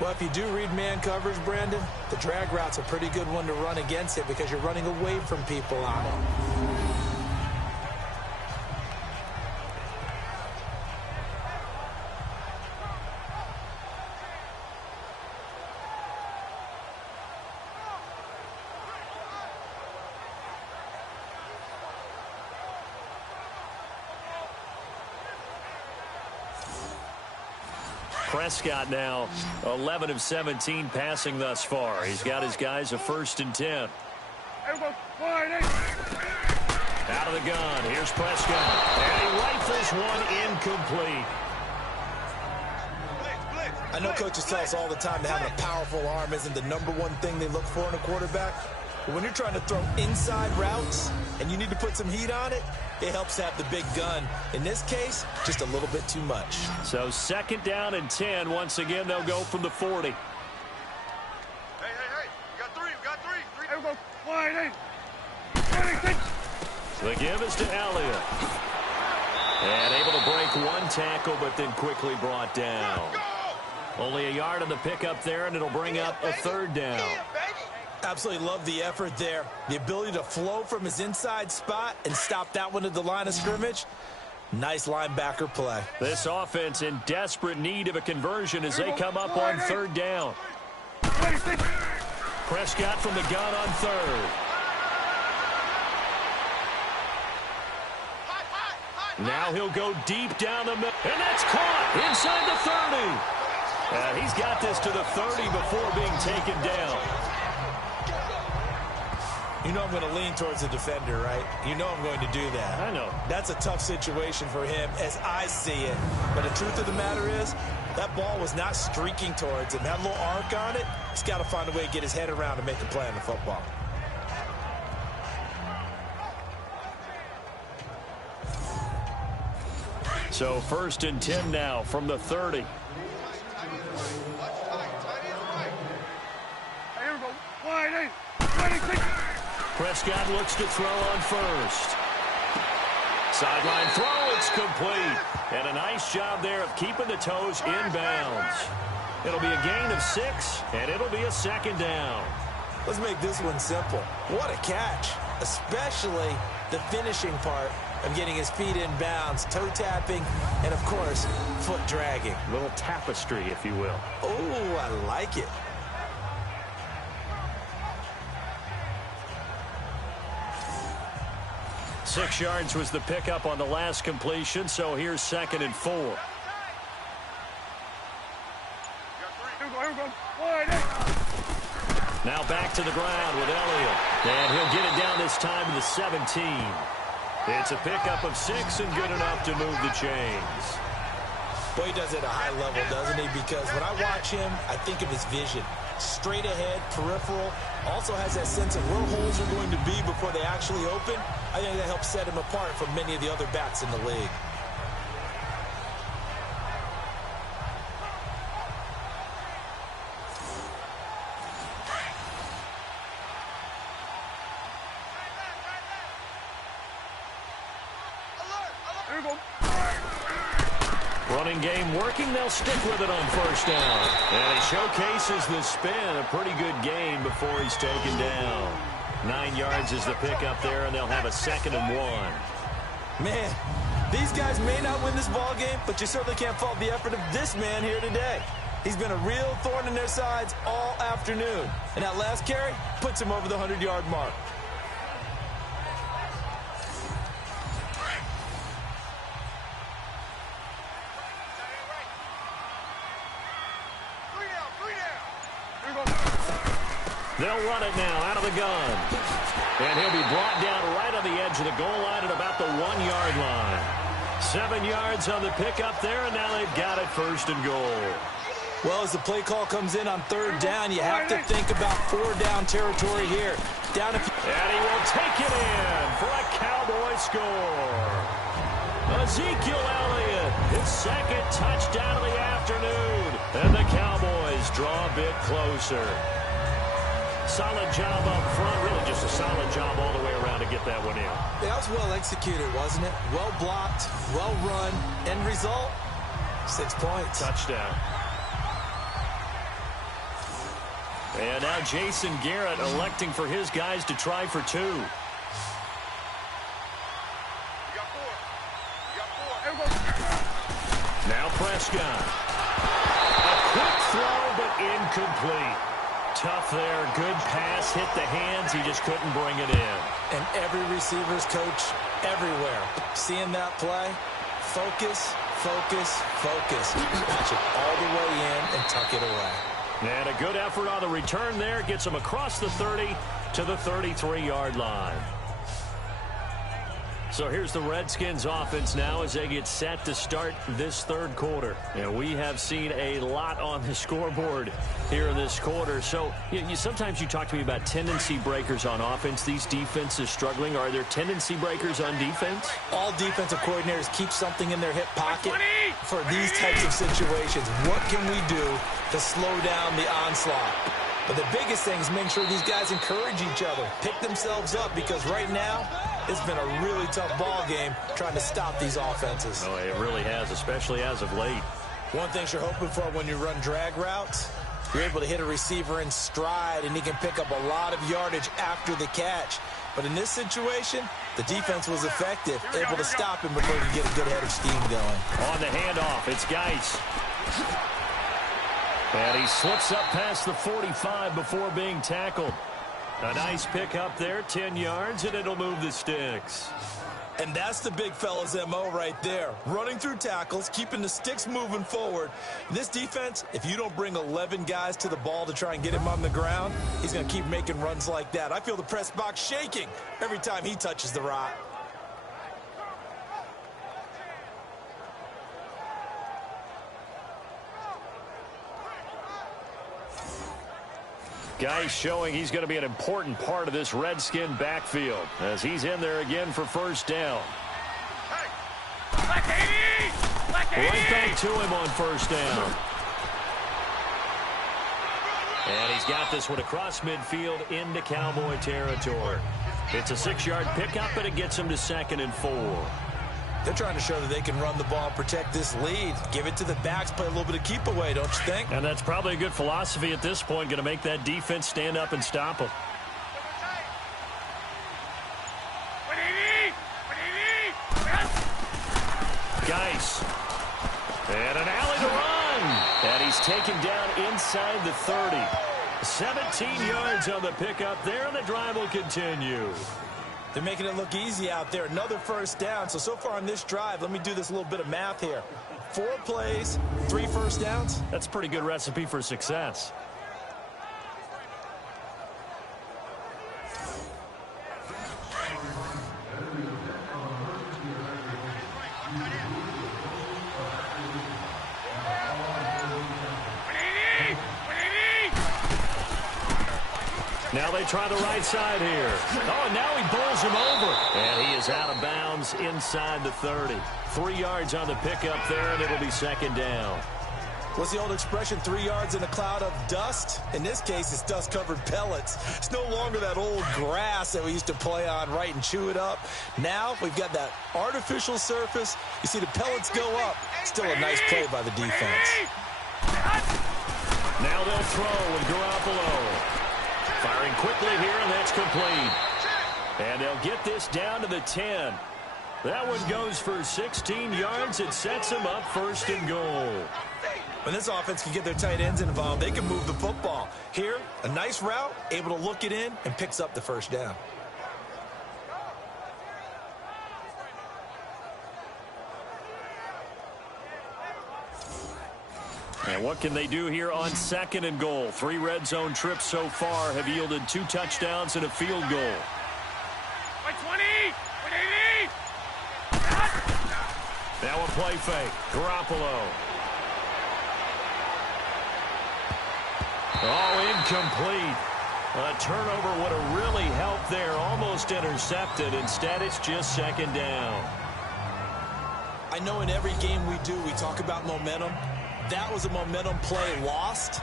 Well, if you do read man coverage, Brandon, the drag route's a pretty good one to run against it because you're running away from people on it. Prescott now 11 of 17 passing thus far. He's got his guys a 1st and 10. Out of the gun. Here's Prescott. And he rifles one incomplete. I know coaches tell us all the time that having a powerful arm isn't the #1 thing they look for in a quarterback. But when you're trying to throw inside routes and you need to put some heat on it, it helps have the big gun. In this case, just a little bit too much. So 2nd down and 10. Once again, they'll go from the 40. Hey, we got three. There we go. Wide in. The give is to Elliott. And able to break one tackle, but then quickly brought down. Only a yard on the pickup there, and it'll bring up a 3rd down. Absolutely love the effort there. The ability to flow from his inside spot and stop that one at the line of scrimmage. Nice linebacker play. This offense in desperate need of a conversion as they come up on 3rd down. Prescott from the gun on 3rd. Now he'll go deep down the middle. And that's caught inside the 30. And he's got this to the 30 before being taken down. You know I'm going to lean towards the defender, right? You know I'm going to do that. I know. That's a tough situation for him as I see it. But the truth of the matter is, that ball was not streaking towards him. That little arc on it, he's got to find a way to get his head around and make a play on the football. So 1st and 10 now from the 30. Here we go. Wide eight. Prescott looks to throw on first. Sideline throw, it's complete. And a nice job there of keeping the toes in bounds. It'll be a gain of 6, and it'll be a 2nd down. Let's make this one simple. What a catch, especially the finishing part of getting his feet in bounds, toe tapping, and of course, foot dragging. A little tapestry, if you will. Oh, I like it. Six yards was the pickup on the last completion, so here's 2nd and 4. Here we go. Wide eight. Now back to the ground with Elliott. And he'll get it down this time to the 17. It's a pickup of 6 and good enough to move the chains. Boy, he does it at a high level, doesn't he? Because when I watch him, I think of his vision. Straight ahead, peripheral. Also has that sense of where holes are going to be before they actually open. I think that helps set him apart from many of the other backs in the league. Here we go. Running game working. They'll stick with it on 1st down. And he showcases the spin. A pretty good gain before he's taken down. 9 yards is the pickup there, and they'll have a 2nd and 1. Man, these guys may not win this ball game, but you certainly can't fault the effort of this man here today. He's been a real thorn in their sides all afternoon. And that last carry puts him over the 100-yard mark. They'll run it now out of the gun. And he'll be brought down right on the edge of the goal line at about the 1-yard line. 7 yards on the pickup there, and now they've got it 1st and goal. Well, as the play call comes in on 3rd down, you have to think about 4-down territory here. Down a few. And he will take it in for a Cowboy score. Ezekiel Elliott, his 2nd touchdown of the afternoon. And the Cowboys draw a bit closer. Solid job up front, really just a solid job all the way around to get that one in. That was well executed, wasn't it? Well blocked, well run. End result, 6 points. Touchdown. And now Jason Garrett electing for his guys to try for 2. You got 4. You got 4. Here we go. Now Prescott. A quick throw, but incomplete. Tough there. Good pass. Hit the hands. He just couldn't bring it in. And every receiver's coach everywhere. Seeing that play, focus, focus, focus. Patch it all the way in and tuck it away. And a good effort on the return there. Gets him across the 30 to the 33-yard line. So here's the Redskins offense now as they get set to start this 3rd quarter. And we have seen a lot on the scoreboard here in this quarter. So sometimes you talk to me about tendency breakers on offense. These defenses struggling. Are there tendency breakers on defense? All defensive coordinators keep something in their hip pocket for these types of situations. What can we do to slow down the onslaught? But the biggest thing is making sure these guys encourage each other, pick themselves up, because right now it's been a really tough ball game trying to stop these offenses. Oh, it really has, especially as of late. One thing you're hoping for when you run drag routes, you're able to hit a receiver in stride, and he can pick up a lot of yardage after the catch. But in this situation, the defense was effective, able to stop him before he could get a good head of steam going. On the handoff, it's Geis. And he slips up past the 45 before being tackled. A nice pick up there, 10 yards, and it'll move the sticks. And that's the big fella's MO right there. Running through tackles, keeping the sticks moving forward. This defense, if you don't bring 11 guys to the ball to try and get him on the ground, he's going to keep making runs like that. I feel the press box shaking every time he touches the rock. Guy showing he's going to be an important part of this Redskin backfield as he's in there again for first down. Right back to him on first down. And he's got this one across midfield into Cowboy territory. It's a 6-yard pickup, but it gets him to 2nd and 4. They're trying to show that they can run the ball, protect this lead. Give it to the backs, play a little bit of keep away, don't you think? And that's probably a good philosophy at this point, going to make that defense stand up and stop them. Geis. And an alley to run. And he's taken down inside the 30. 17 yards on the pickup there, and the drive will continue. They're making it look easy out there. Another first down. So far on this drive, let me do this little bit of math here. 4 plays, 3 first downs. That's a pretty good recipe for success. Now they try the right side here. Oh, now he bowls him over. And he is out of bounds inside the 30. 3 yards on the pickup there, and it'll be 2nd down. What's the old expression, 3 yards in a cloud of dust? In this case, it's dust-covered pellets. It's no longer that old grass that we used to play on, right, and chew it up. Now we've got that artificial surface. You see the pellets go up. Still a nice play by the defense. Now they'll throw with Garoppolo. Firing quickly here, and that's complete. And they'll get this down to the 10. That one goes for 16 yards. It sets them up 1st and goal. When this offense can get their tight ends involved, they can move the football. Here, a nice route, able to look it in, and picks up the first down. And what can they do here on 2nd and goal? 3 red zone trips so far have yielded 2 touchdowns and a field goal. Now a play fake. Garoppolo. Oh, incomplete. A turnover would have really helped there. Almost intercepted. Instead, it's just 2nd down. I know in every game we do, we talk about momentum. That was a momentum play lost.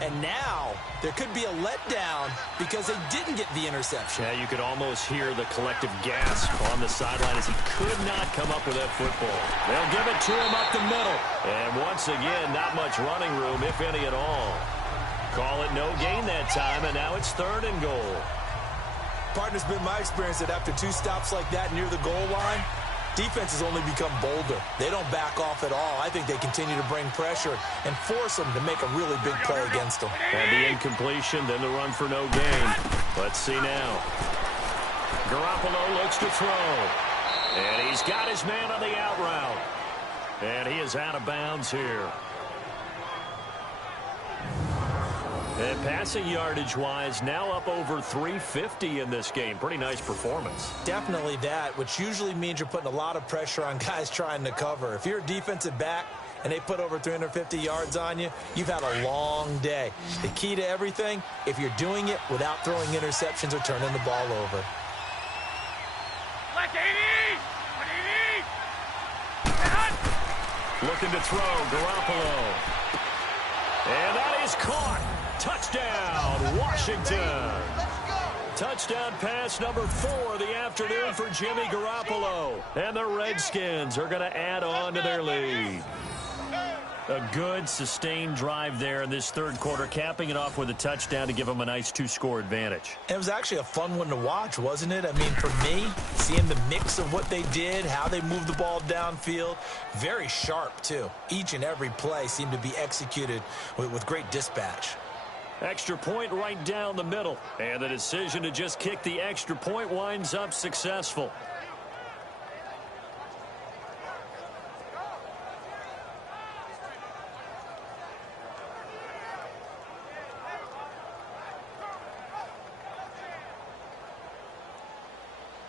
And now there could be a letdown because they didn't get the interception. Yeah, you could almost hear the collective gasp on the sideline as he could not come up with that football. They'll give it to him up the middle. And once again, not much running room, if any at all. Call it no gain that time, and now it's 3rd and goal. Partner's been my experience that after 2 stops like that near the goal line, defense has only become bolder. They don't back off at all. I think they continue to bring pressure and force them to make a really big play against them. And the incompletion, then the run for no gain. Let's see now. Garoppolo looks to throw. And he's got his man on the out route. And he is out of bounds here. And passing yardage-wise, now up over 350 in this game. Pretty nice performance. Definitely that, which usually means you're putting a lot of pressure on guys trying to cover. If you're a defensive back and they put over 350 yards on you, you've had a long day. The key to everything, if you're doing it without throwing interceptions or turning the ball over. Looking to throw, Garoppolo. And that is caught. Touchdown, Washington. Touchdown pass number 4 of the afternoon for Jimmy Garoppolo. And the Redskins are going to add on to their lead. A good, sustained drive there in this 3rd quarter, capping it off with a touchdown to give them a nice 2-score advantage. It was actually a fun one to watch, wasn't it? I mean, for me, seeing the mix of what they did, how they moved the ball downfield, very sharp, too. Each and every play seemed to be executed with great dispatch. Extra point right down the middle. And the decision to just kick the extra point winds up successful.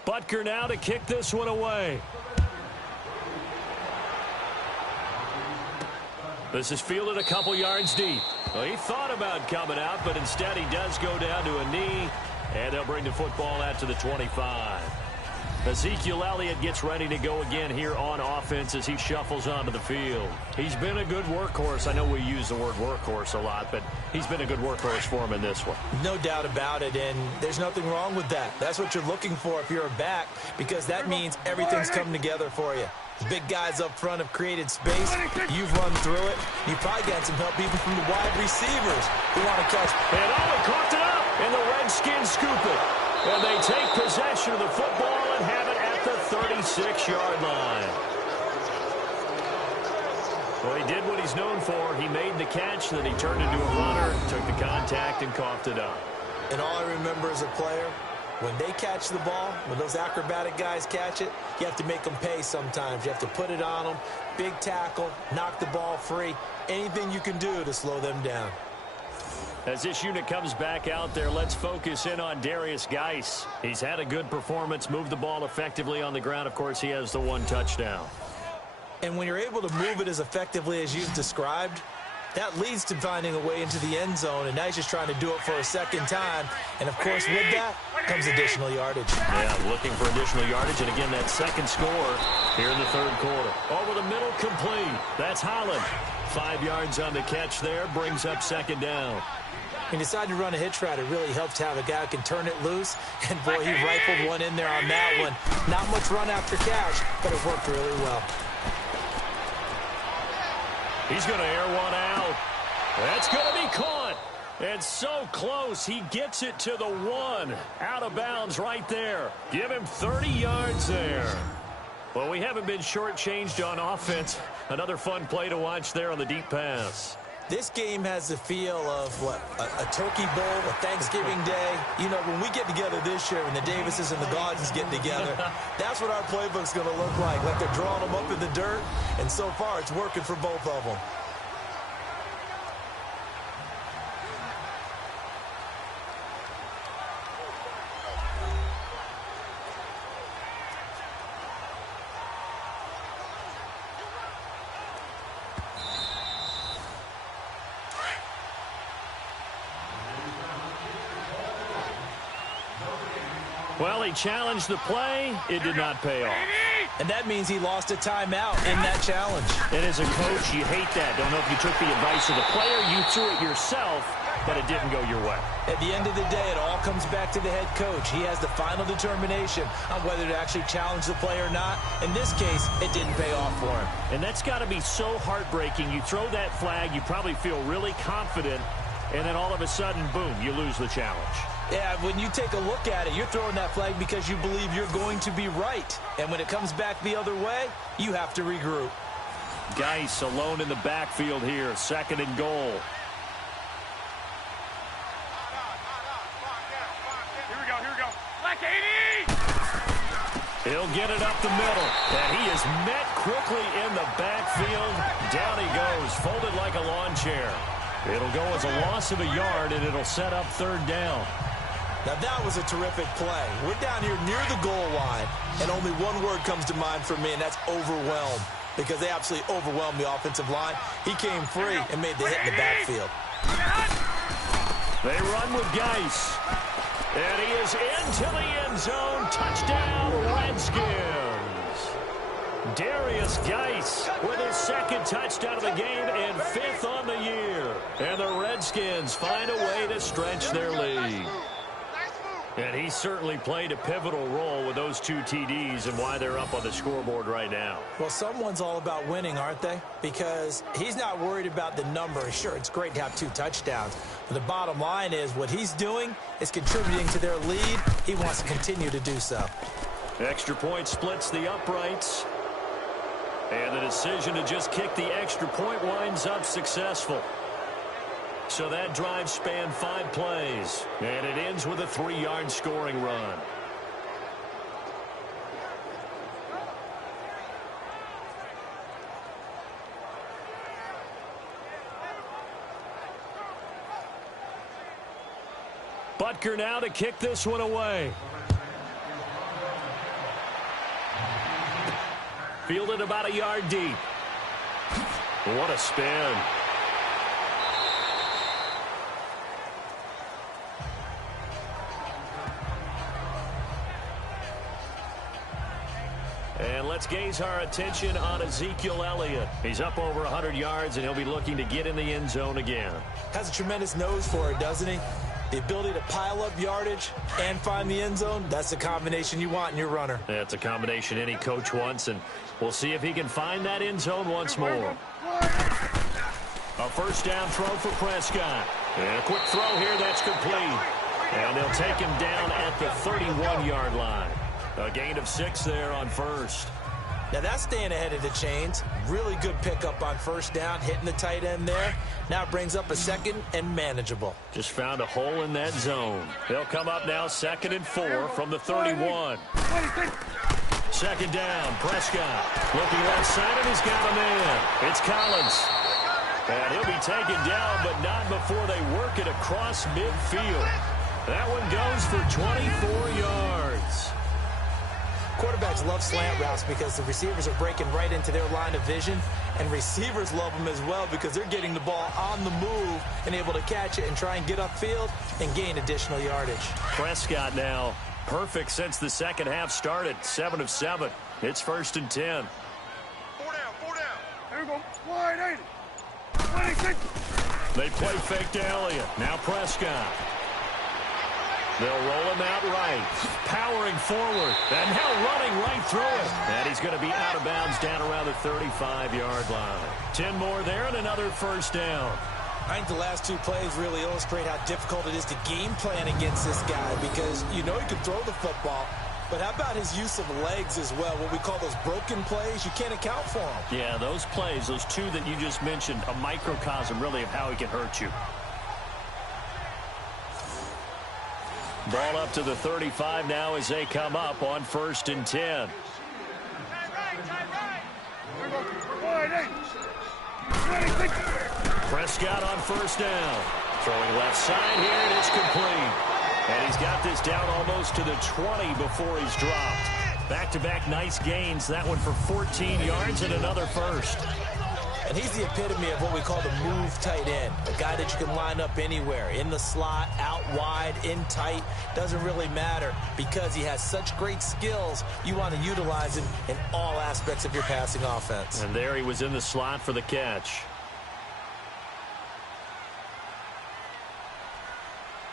Butker now to kick this one away. This is fielded a couple yards deep. Well, he thought about coming out, but instead he does go down to a knee, and they'll bring the football out to the 25. Ezekiel Elliott gets ready to go again here on offense as he shuffles onto the field. He's been a good workhorse. I know we use the word workhorse a lot, but he's been a good workhorse for him in this one. No doubt about it, and there's nothing wrong with that. That's what you're looking for if you're a back, because that means everything's coming together for you. The big guys up front have created space. You've run through it. You probably got some help even from the wide receivers who want to catch. And Owen coughed it up, and the Redskins scoop it. And they take possession of the football and have it at the 36-yard line. Well, he did what he's known for. He made the catch, then he turned into a runner, took the contact, and coughed it up. And all I remember as a player, when they catch the ball, when those acrobatic guys catch it, you have to make them pay sometimes. You have to put it on them, big tackle, knock the ball free, anything you can do to slow them down. As this unit comes back out there, let's focus in on Darius Geis. He's had a good performance, moved the ball effectively on the ground. Of course, he has the one touchdown. And when you're able to move it as effectively as you've described, that leads to finding a way into the end zone, and now he's just trying to do it for a second time. And, of course, with that comes additional yardage. Yeah, looking for additional yardage, and again, that second score here in the third quarter. Over the middle, complete. That's Holland. 5 yards on the catch there, brings up second down. He decided to run a hitch route. It really helps to have a guy who can turn it loose. And, boy, he rifled one in there on that one. Not much run after catch, but it worked really well. He's going to air one out. That's going to be caught. And so close, he gets it to the one. Out of bounds right there. Give him 30 yards there. Well, we haven't been shortchanged on offense. Another fun play to watch there on the deep pass. This game has the feel of, what, a turkey bowl, a Thanksgiving day. You know, when we get together this year, when the Davises and the Gaudens get together, that's what our playbook's going to look like they're drawing them up in the dirt, and so far it's working for both of them. Well, he challenged the play. It did not pay off. And that means he lost a timeout in that challenge. And as a coach, you hate that. Don't know if you took the advice of the player. You threw it yourself, but it didn't go your way. At the end of the day, it all comes back to the head coach. He has the final determination on whether to actually challenge the play or not. In this case, it didn't pay off for him. And that's got to be so heartbreaking. You throw that flag, you probably feel really confident, and then all of a sudden, boom, you lose the challenge. Yeah, when you take a look at it, you're throwing that flag because you believe you're going to be right. And when it comes back the other way, you have to regroup. Geis alone in the backfield here, second and goal. Here we go. Black 80! He'll get it up the middle. And he is met quickly in the backfield. Down he goes, folded like a lawn chair. It'll go as a loss of a yard, and it'll set up third down. Now, that was a terrific play. We're down here near the goal line, and only one word comes to mind for me, and that's overwhelmed, because they absolutely overwhelmed the offensive line. He came free and made the hit in the backfield. They run with Geis. And he is into the end zone. Touchdown, Redskins. Darius Geis with his second touchdown of the game and fifth on the year. And the Redskins find a way to stretch their lead. And he certainly played a pivotal role with those two TDs and why they're up on the scoreboard right now. Well, someone's all about winning, aren't they? Because he's not worried about the number. Sure, it's great to have 2 touchdowns. But the bottom line is what he's doing is contributing to their lead. He wants to continue to do so. Extra point splits the uprights. And the decision to just kick the extra point winds up successful. So that drive spanned 5 plays. And it ends with a 3-yard scoring run. Butker now to kick this one away. Fielded about a yard deep. What a spin. And let's gaze our attention on Ezekiel Elliott. He's up over 100 yards, and he'll be looking to get in the end zone again. Has a tremendous nose for it, doesn't he? The ability to pile up yardage and find the end zone, that's the combination you want in your runner. That's a combination any coach wants, and we'll see if he can find that end zone once more. A first down throw for Prescott. And a quick throw here, that's complete. And they'll take him down at the 31-yard line. A gain of 6 there on first. Now that's staying ahead of the chains. Really good pickup on first down, hitting the tight end there. Now it brings up a second and manageable. Just found a hole in that zone. They'll come up now 2nd and 4 from the 31. Second down, Prescott. Looking left side, and he's got a man. It's Collins. And he'll be taken down, but not before they work it across midfield. That one goes for 24 yards. Quarterbacks love slant routes because the receivers are breaking right into their line of vision, and receivers love them as well because they're getting the ball on the move and able to catch it and try and get upfield and gain additional yardage. Prescott now perfect since the second half started. 7 of 7. It's 1st and 10. 4 down. There we go. Wide 80. 26. They play fake to Elliott. Now Prescott. They'll roll him out right. Powering forward. And now running right through it. And he's going to be out of bounds down around the 35-yard line. 10 more there and another first down. I think the last 2 plays really illustrate how difficult it is to game plan against this guy because you know he can throw the football, but how about his use of legs as well? What we call those broken plays, you can't account for them. Yeah, those plays, those 2 that you just mentioned, a microcosm really of how he can hurt you. Ball up to the 35 now as they come up on 1st and 10. Prescott on first down. Throwing left side here, and it's complete. And he's got this down almost to the 20 before he's dropped. Back-to-back nice gains. That one for 14 yards and another first. And he's the epitome of what we call the move tight end. A guy that you can line up anywhere. In the slot, out wide, in tight. Doesn't really matter because he has such great skills. You want to utilize him in all aspects of your passing offense. And there he was in the slot for the catch.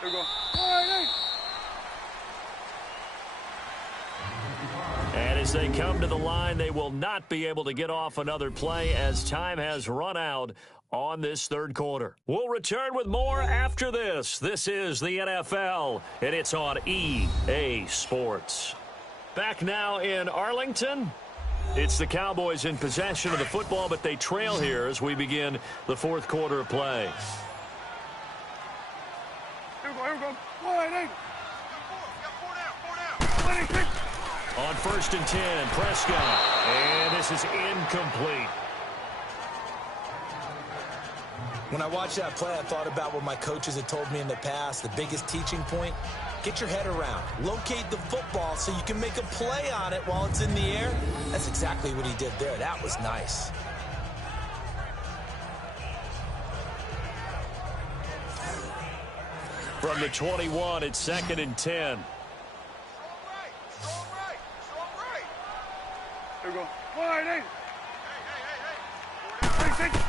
Here we go. And as they come to the line, they will not be able to get off another play as time has run out on this third quarter. We'll return with more after this. This is the NFL, and it's on EA Sports. Back now in Arlington. It's the Cowboys in possession of the football, but they trail here as we begin the fourth quarter of play. Here we go. Wide 80. Got 4 down. 26. On 1st and 10, Prescott. And this is incomplete. When I watched that play, I thought about what my coaches had told me in the past. The biggest teaching point, get your head around. Locate the football so you can make a play on it while it's in the air. That's exactly what he did there. That was nice. From the 21, it's 2nd and 10. Here we go. Wide 80. Hey. 26.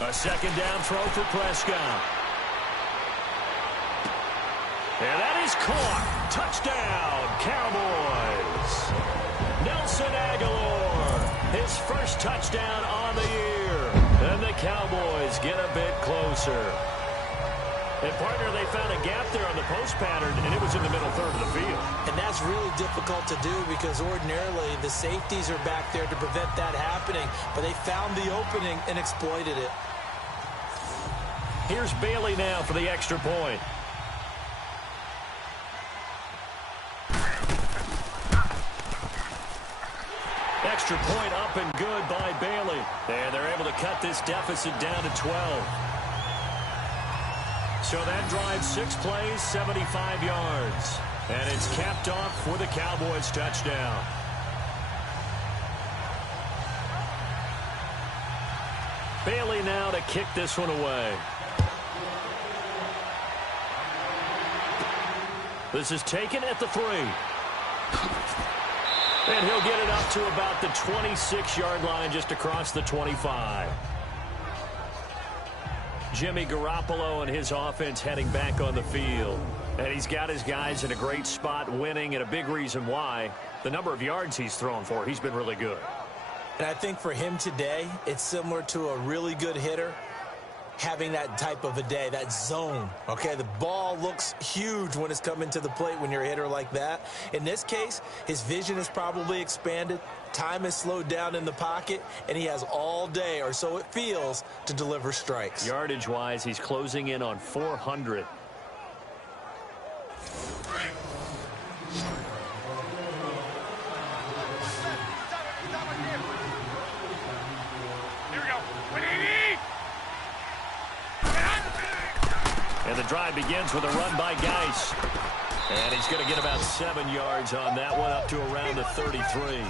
A second down throw for Prescott. And that is caught. Touchdown, Cowboys. Nelson Aguilar, his first touchdown on the year. And the Cowboys get a bit closer. And, partner, they found a gap there on the post pattern, and it was in the middle third of the field. And that's really difficult to do because ordinarily the safeties are back there to prevent that happening. But they found the opening and exploited it. Here's Bailey now for the extra point. Extra point up and good by Bailey. And they're able to cut this deficit down to 12. So that drives 6 plays, 75 yards. And it's capped off for the Cowboys touchdown. Bailey now to kick this one away. This is taken at the 3. And he'll get it up to about the 26-yard line, just across the 25. Jimmy Garoppolo and his offense heading back on the field. And he's got his guys in a great spot winning, and a big reason why, the number of yards he's thrown for. He's been really good. And I think for him today, it's similar to a really good hitter having that type of a day, that zone. Okay, the ball looks huge when it's coming to the plate when you're a hitter like that. In this case, his vision is probably expanded. Time is slowed down in the pocket, and he has all day, or so it feels, to deliver strikes. Yardage-wise, he's closing in on 400. And the drive begins with a run by Geis. And he's going to get about 7 yards on that one, up to around the 33.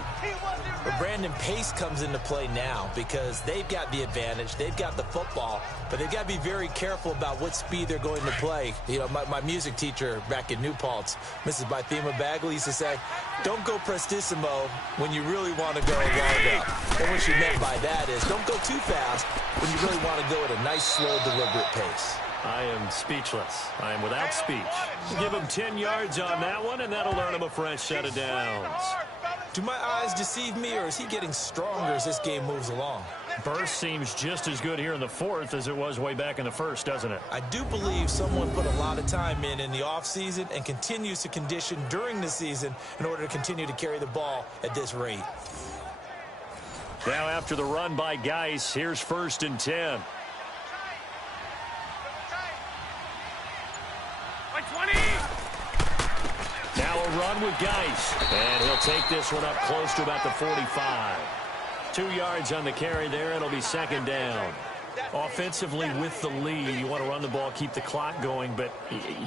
But Brandon, pace comes into play now because they've got the advantage. They've got the football, but they've got to be very careful about what speed they're going to play. You know, my music teacher back in New Paltz, Mrs. Bythema Bagley, used to say, don't go prestissimo when you really want to go largo. And what she meant by that is don't go too fast when you really want to go at a nice, slow, deliberate pace. I am speechless. I am without speech. Give him 10 yards on that one, and that'll earn him a fresh set of downs. Do my eyes deceive me, or is he getting stronger as this game moves along? Burst seems just as good here in the 4th as it was way back in the 1st, doesn't it? I do believe someone put a lot of time in the offseason and continues to condition during the season in order to continue to carry the ball at this rate. Now after the run by Geis, here's 1st and 10. Now a run with Geis. And he'll take this one up close to about the 45. 2 yards on the carry there. It'll be 2nd down. Offensively with the lead, you want to run the ball, keep the clock going, but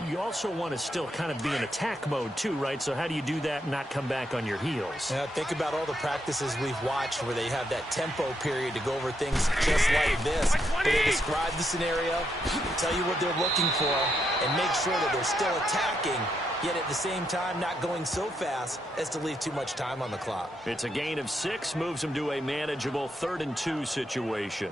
you also want to still kind of be in attack mode too, right? So how do you do that and not come back on your heels? Yeah, think about all the practices we've watched where they have that tempo period to go over things just like this. Where they describe the scenario, tell you what they're looking for, and make sure that they're still attacking, yet at the same time not going so fast as to leave too much time on the clock. It's a gain of 6, moves them to a manageable 3rd and 2 situation.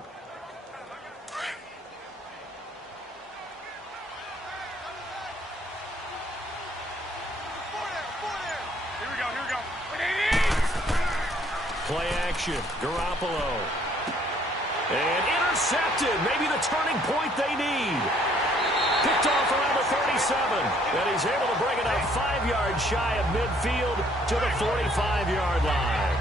Play action, Garoppolo. And intercepted, maybe the turning point they need. Picked off around the 37, and he's able to bring it up 5 yards shy of midfield to the 45-yard line.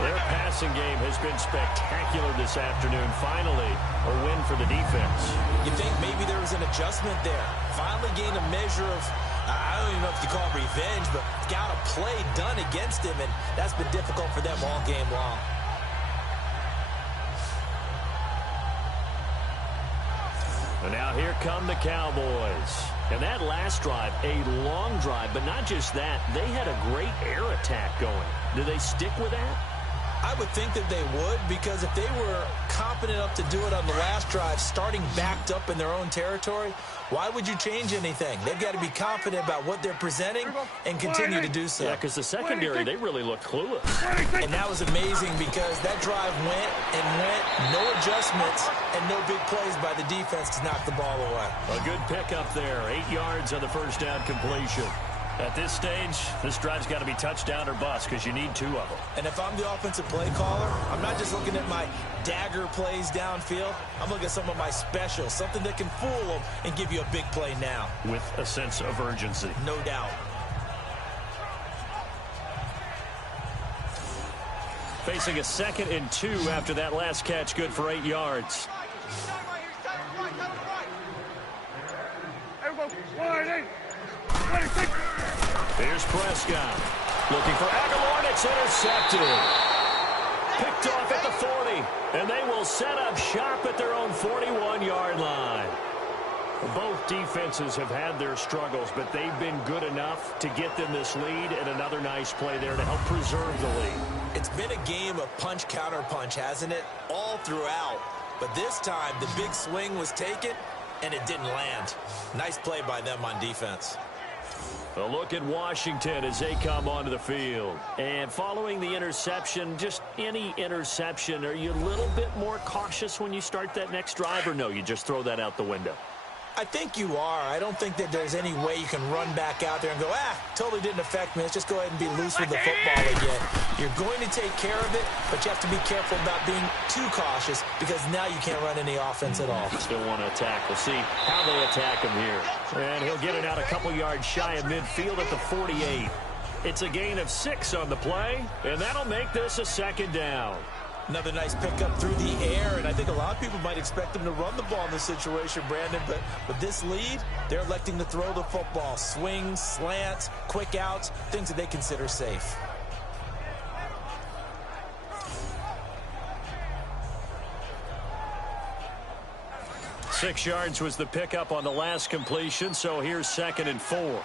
Their passing game has been spectacular this afternoon. Finally, a win for the defense. You think maybe there was an adjustment there. Finally gained a measure of, I don't even know if you call it revenge, but got a play done against him, and that's been difficult for them all game long. And now here come the Cowboys. And that last drive, a long drive, but not just that. They had a great air attack going. Do they stick with that? I would think that they would, because if they were competent enough to do it on the last drive, starting backed up in their own territory, why would you change anything? They've got to be confident about what they're presenting and continue to do so. Yeah, because the secondary, they really looked clueless. And that was amazing because that drive went and went, no adjustments, and no big plays by the defense to knock the ball away. A good pickup there, 8 yards on the first down completion. At this stage, this drive's got to be touchdown or bust because you need 2 of them. And if I'm the offensive play caller, I'm not just looking at my dagger plays downfield. I'm looking at some of my specials, something that can fool them and give you a big play now. With a sense of urgency. No doubt. Facing a 2nd and 2 after that last catch, good for 8 yards. Here's Prescott. Looking for Aguilar, and it's intercepted. Picked off at the 40, and they will set up shop at their own 41-yard line. Both defenses have had their struggles, but they've been good enough to get them this lead, and another nice play there to help preserve the lead. It's been a game of punch-counter-punch, hasn't it? All throughout. But this time, the big swing was taken, and it didn't land. Nice play by them on defense. A look at Washington as they come onto the field. And following the interception, just any interception, are you a little bit more cautious when you start that next drive, or no, you just throw that out the window? I think you are. I don't think that there's any way you can run back out there and go, totally didn't affect me. Let's just go ahead and be loose with the football again. You're going to take care of it, but you have to be careful about being too cautious because now you can't run any offense at all. Still want to attack. We'll see how they attack him here. And he'll get it out a couple yards shy of midfield at the 48. It's a gain of 6 on the play, and that'll make this a second down. Another nice pickup through the air, and I think a lot of people might expect them to run the ball in this situation, Brandon, but with this lead, they're electing to throw the football. Swings, slants, quick outs, things that they consider safe. Six yards was the pickup on the last completion, so here's 2nd and 4.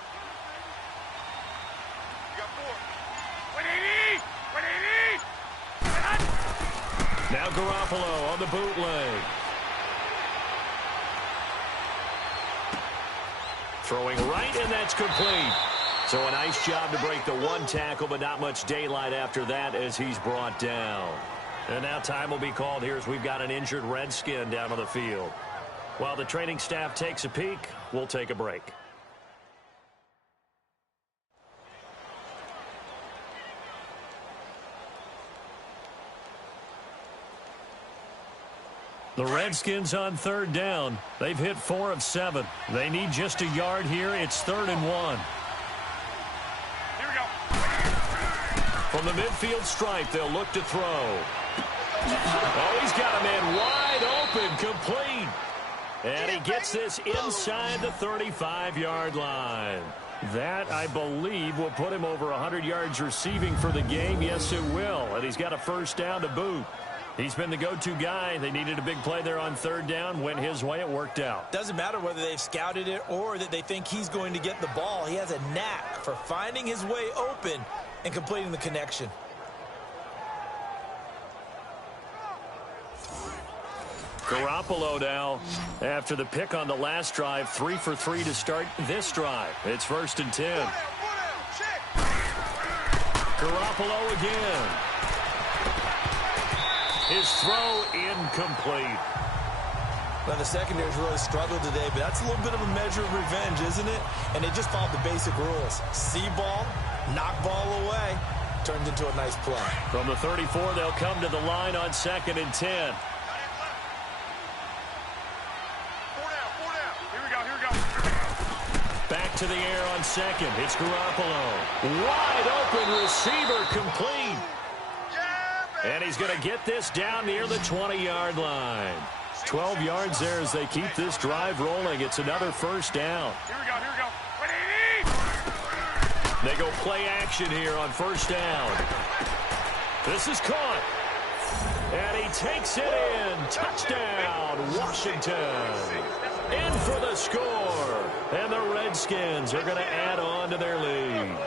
Now Garoppolo on the bootleg. Throwing right, and that's complete. So a nice job to break the one tackle, but not much daylight after that as he's brought down. And now time will be called here as we've got an injured Redskin down on the field. While the training staff takes a peek, we'll take a break. The Redskins on 3rd down. They've hit 4 of 7. They need just a yard here. It's 3rd and 1. Here we go. From the midfield stripe, they'll look to throw. Oh, he's got a man wide open, complete. And he gets this inside the 35-yard line. That, I believe, will put him over 100 yards receiving for the game. Yes, it will. And he's got a first down to boot. He's been the go-to guy. They needed a big play there on 3rd down. Went his way. It worked out. Doesn't matter whether they've scouted it or that they think he's going to get the ball. He has a knack for finding his way open and completing the connection. Garoppolo now, after the pick on the last drive, 3 for 3 to start this drive. It's 1st and 10. Garoppolo again. His throw incomplete. Well, the secondary's really struggled today, but that's a little bit of a measure of revenge, isn't it? And they just followed the basic rules. See ball, knock ball away, turned into a nice play. From the 34, they'll come to the line on 2nd and 10. Back to the air on 2nd. It's Garoppolo. Wide open receiver, complete. And he's going to get this down near the 20-yard line. 12 yards there as they keep this drive rolling. It's another first down. Here we go, here we go. They go play action here on 1st down. This is caught. And he takes it in. Touchdown, Washington. In for the score. And the Redskins are going to add on to their lead.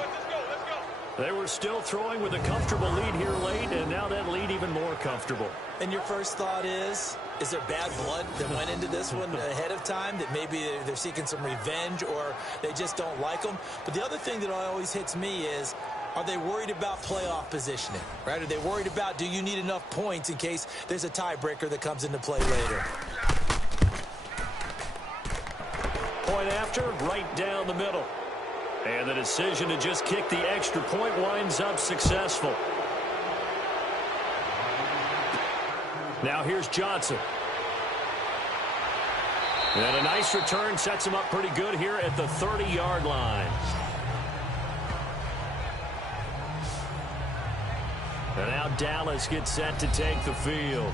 They were still throwing with a comfortable lead here late, and now that lead even more comfortable. And your first thought is there bad blood that went into this one ahead of time, that maybe they're seeking some revenge or they just don't like them? But the other thing that always hits me is, are they worried about playoff positioning, right? Are they worried about, do you need enough points in case there's a tiebreaker that comes into play later? Point after, right down the middle. And the decision to just kick the extra point winds up successful. Now here's Johnson. And a nice return sets him up pretty good here at the 30-yard line. And now Dallas gets set to take the field.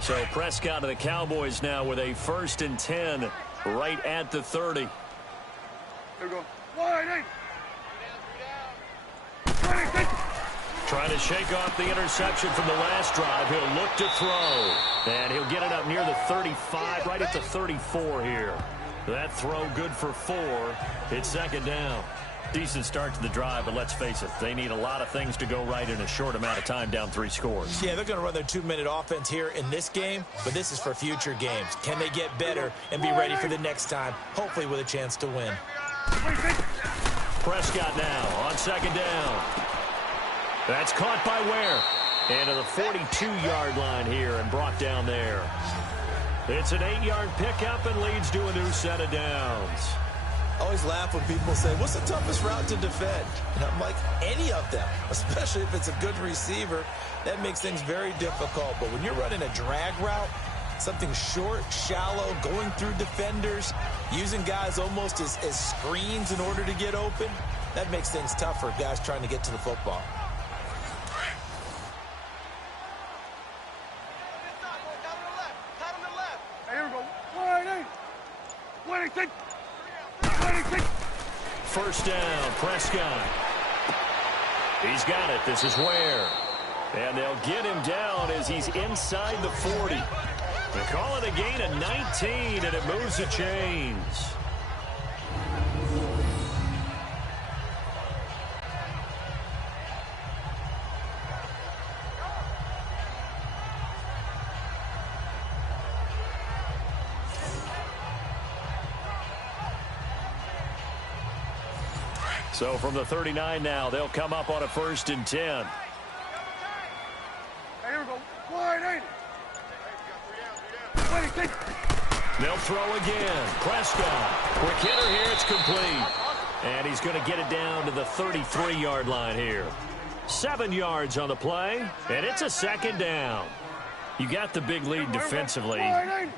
So Prescott of the Cowboys now with a 1st and 10 right at the 30. Here we go. Wide. Trying to shake off the interception from the last drive. He'll look to throw. And he'll get it up near the 35, right at the 34 here. That throw good for 4. It's second down. Decent start to the drive, but let's face it, they need a lot of things to go right in a short amount of time, down 3 scores. Yeah, they're going to run their 2-minute offense here in this game, but this is for future games. Can they get better and be ready for the next time, hopefully with a chance to win? Prescott now on second down. That's caught by Ware. And to the 42-yard line here and brought down there. It's an 8-yard pickup and leads to a new set of downs. I always laugh when people say, what's the toughest route to defend? And I'm like, any of them, especially if it's a good receiver. That makes things very difficult. But when you're running a drag route, something short, shallow, going through defenders, using guys almost as screens in order to get open, that makes things tough for guys trying to get to the football. First down, Prescott. He's got it. This is Ware. And they'll get him down as he's inside the 40. They call it a gain of 19, and it moves the chains. So from the 39 now, they'll come up on a 1st and 10. Here we go. Wide 80. They'll throw again. Prescott. Quick hitter here. It's complete. And he's going to get it down to the 33-yard line here. 7 yards on the play, and it's a second down. You got the big lead defensively.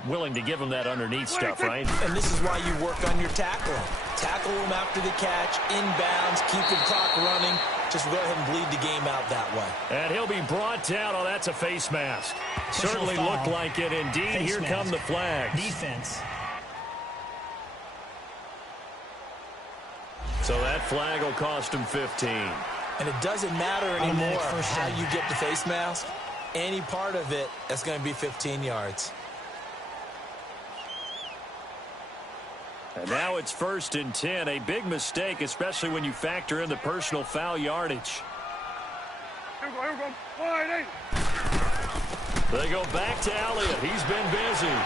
Willing to give them that underneath stuff, right? And this is why you work on your tackling. Tackle them after the catch, inbounds, keep the clock running. Just go ahead and bleed the game out that way. And he'll be brought down. Oh, that's a face mask. Certainly looked like it indeed. Here come the flags. Defense. So that flag will cost him 15. And it doesn't matter anymore how you get the face mask. Any part of it, that's going to be 15 yards. And now it's 1st and 10. A big mistake, especially when you factor in the personal foul yardage. Here we go. Wide 80. They go back to Elliott. He's been busy.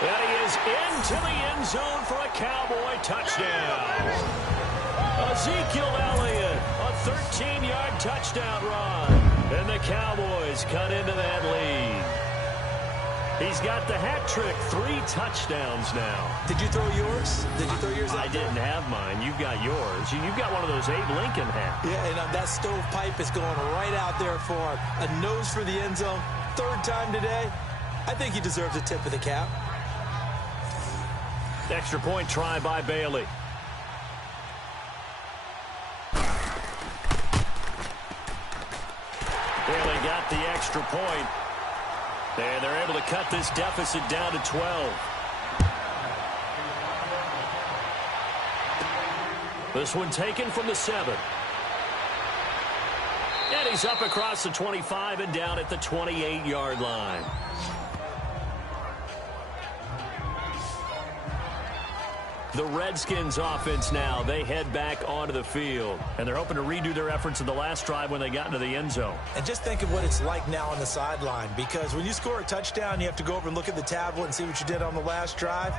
And he is into the end zone for a Cowboy touchdown. Ezekiel Elliott, a 13-yard touchdown run. And the Cowboys cut into that lead. He's got the hat trick, 3 touchdowns now. Did you throw yours? I didn't have mine. You've got yours. You've got one of those Abe Lincoln hats. Yeah, and that stovepipe is going right out there for him. A nose for the end zone. 3rd time today. I think he deserves a tip of the cap. Extra point try by Bailey. Bailey got the extra point. And they're able to cut this deficit down to 12. This one taken from the 7. And he's up across the 25 and down at the 28-yard line. The Redskins offense now, they head back onto the field. And they're hoping to redo their efforts in the last drive when they got into the end zone. And just think of what it's like now on the sideline. Because when you score a touchdown, you have to go over and look at the tablet and see what you did on the last drive.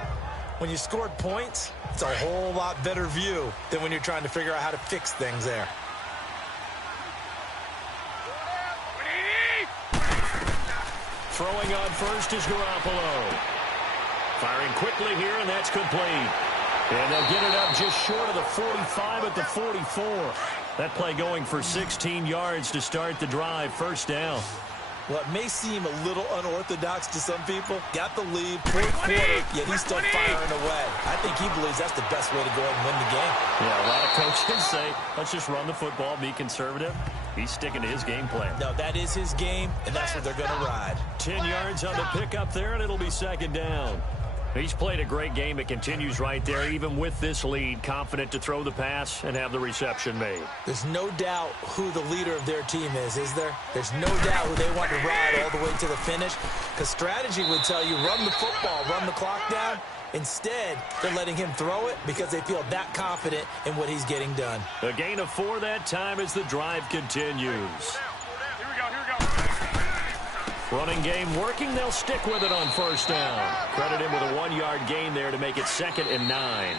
When you scored points, it's a whole lot better view than when you're trying to figure out how to fix things there. Throwing on first is Garoppolo. Firing quickly here, and that's complete. And they'll get it up just short of the 45 at the 44. That play going for 16 yards to start the drive. 1st down. Well, it may seem a little unorthodox to some people. Got the lead, 4th quarter, yet he's still firing away. I think he believes that's the best way to go ahead and win the game. Yeah, a lot of coaches say, let's just run the football, be conservative. He's sticking to his game plan. No, that is his game, and that's what they're going to ride. 10 yards on the pickup there, and it'll be 2nd down. He's played a great game. It continues right there, even with this lead, confident to throw the pass and have the reception made. There's no doubt who the leader of their team is there? There's no doubt who they want to ride all the way to the finish, because strategy would tell you run the football, run the clock down. Instead, they're letting him throw it because they feel that confident in what he's getting done. A gain of 4 that time as the drive continues. Running game working. They'll stick with it on first down. Credit him with a 1-yard gain there to make it 2nd and 9.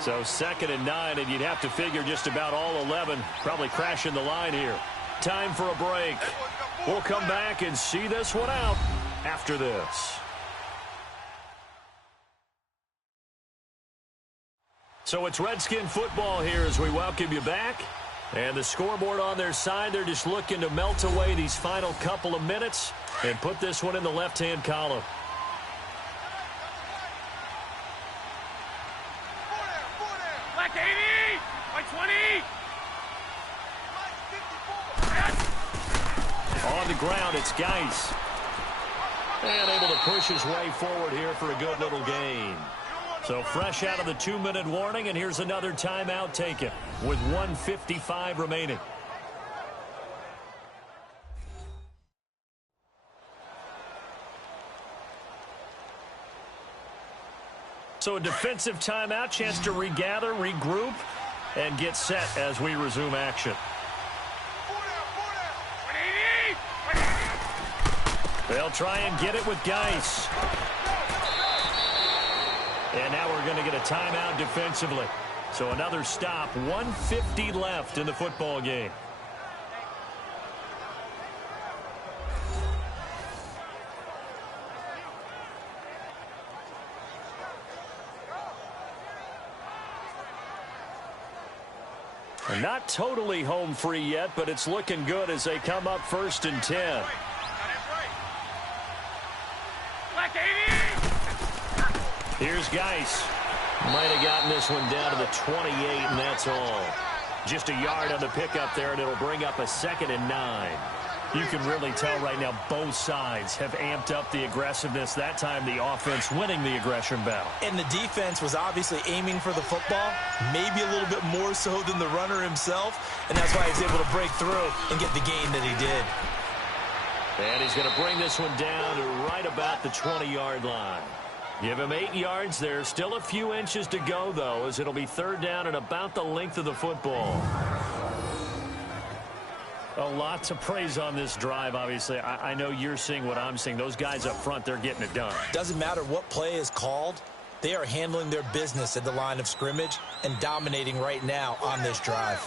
So 2nd and 9, and you'd have to figure just about all 11 probably crashing the line here. Time for a break. We'll come back and see this one out after this. So it's Redskin football here as we welcome you back. And the scoreboard on their side, they're just looking to melt away these final couple of minutes and put this one in the left-hand column. Black 80, white 20. On the ground, it's Geis. And able to push his way forward here for a good little gain. So fresh out of the 2-minute warning, and here's another timeout taken with 1:55 remaining. So a defensive timeout, chance to regather, regroup, and get set as we resume action. They'll try and get it with Geis. And now we're going to get a timeout defensively. So another stop, 1:50 left in the football game. And not totally home free yet, but it's looking good as they come up 1st and 10. Here's Geis. Might have gotten this one down to the 28, and that's all. Just a yard on the pickup there, and it'll bring up a 2nd and 9. You can really tell right now both sides have amped up the aggressiveness. That time the offense winning the aggression battle. And the defense was obviously aiming for the football, maybe a little bit more so than the runner himself, and that's why he was able to break through and get the gain that he did. And he's going to bring this one down to right about the 20-yard line. Give him 8 yards there. Still a few inches to go, though, as it'll be 3rd down and about the length of the football. A lot to praise on this drive, obviously. I know you're seeing what I'm seeing. Those guys up front, they're getting it done. Doesn't matter what play is called. They are handling their business at the line of scrimmage and dominating right now on this drive.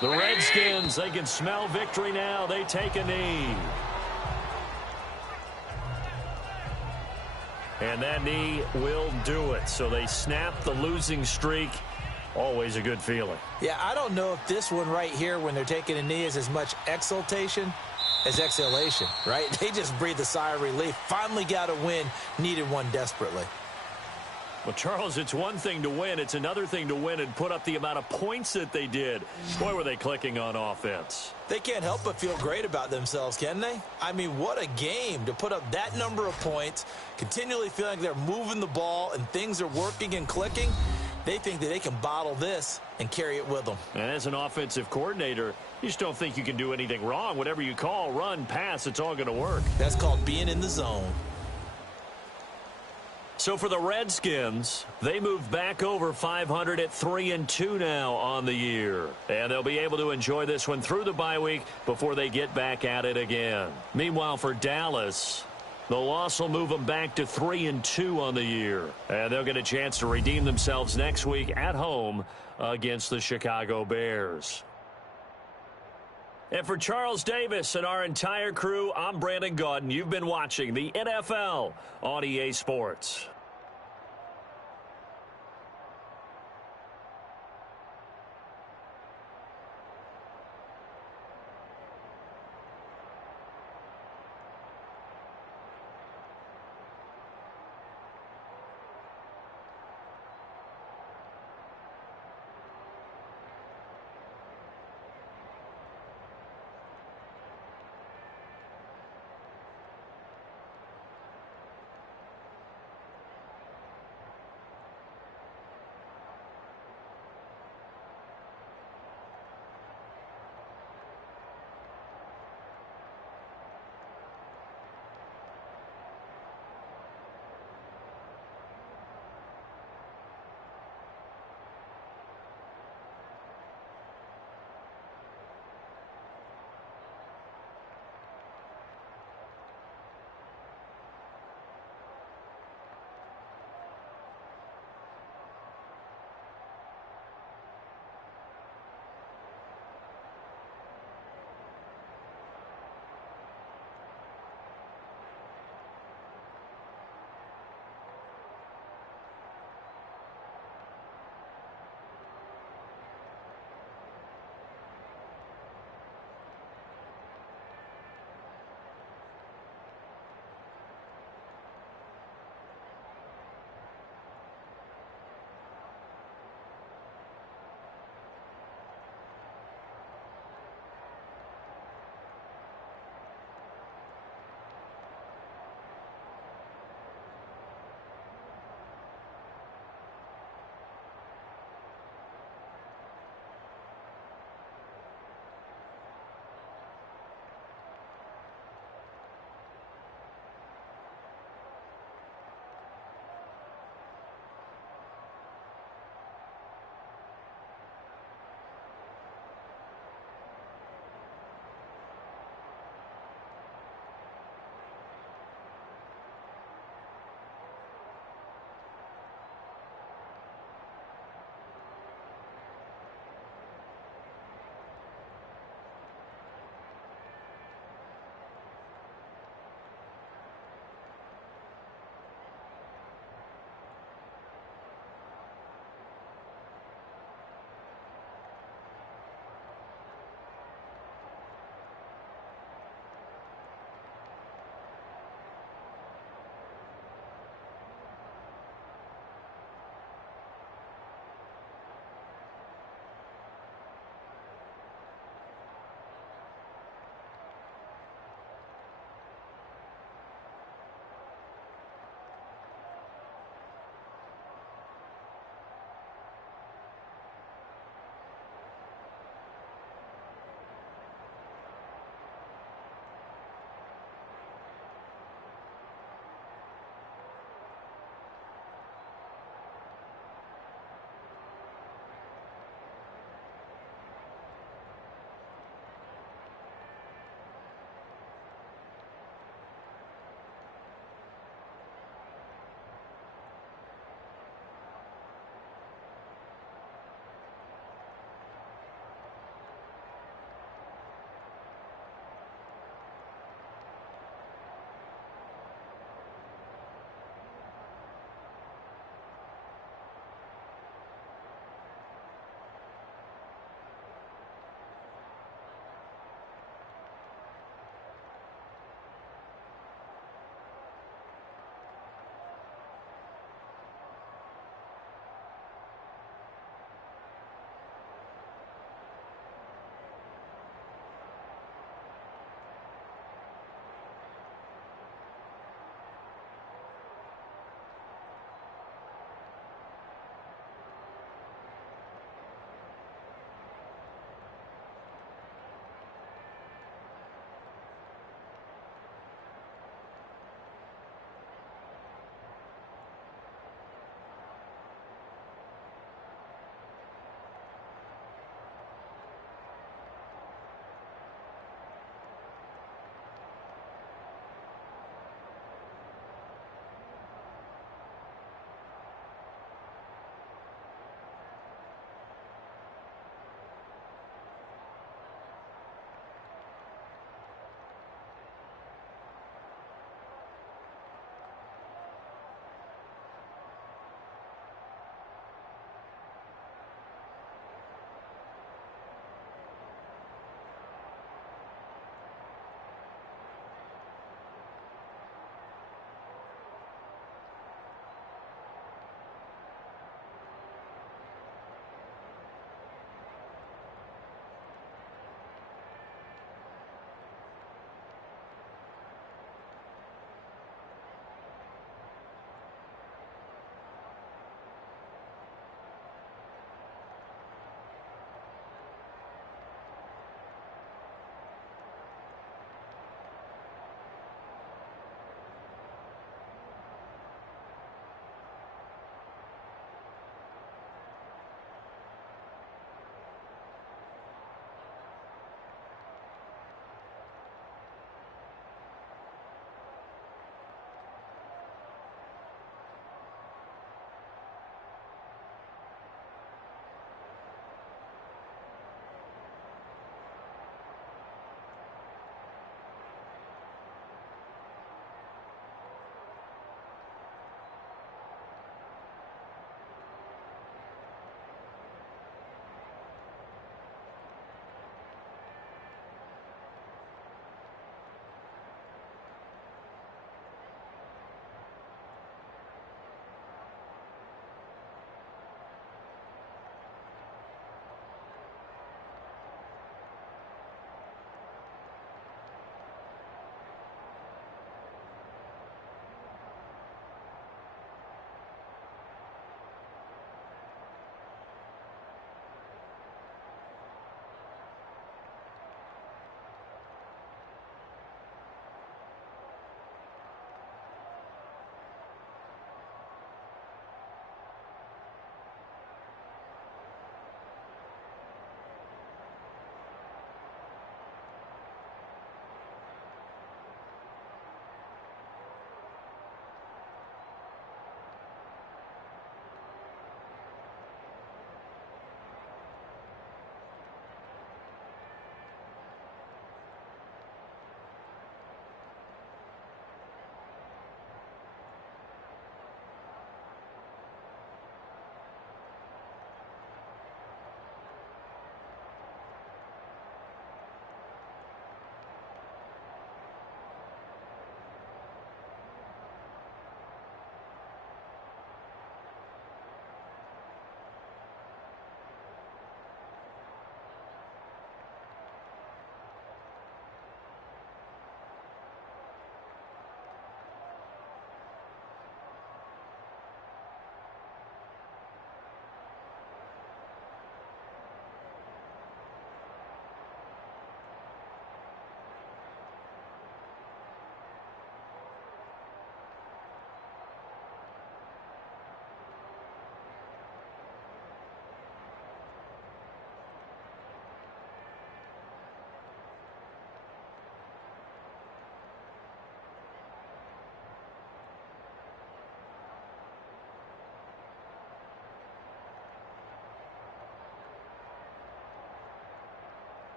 The Redskins, they can smell victory now. They take a knee. And that knee will do it. So they snap the losing streak. Always a good feeling. Yeah, I don't know if this one right here, when they're taking a knee, is as much exultation as exhalation, right? They just breathe a sigh of relief. Finally got a win, needed one desperately. Well, Charles, it's one thing to win. It's another thing to win and put up the amount of points that they did. Boy, were they clicking on offense. They can't help but feel great about themselves, can they? I mean, what a game to put up that number of points, continually feeling like they're moving the ball and things are working and clicking. They think that they can bottle this and carry it with them. And as an offensive coordinator, you just don't think you can do anything wrong. Whatever you call, run, pass, it's all going to work. That's called being in the zone. So for the Redskins, they move back over 500 at 3-2 now on the year. And they'll be able to enjoy this one through the bye week before they get back at it again. Meanwhile, for Dallas, the loss will move them back to 3-2 on the year. And they'll get a chance to redeem themselves next week at home against the Chicago Bears. And for Charles Davis and our entire crew, I'm Brandon Gaudin. You've been watching the NFL on EA Sports.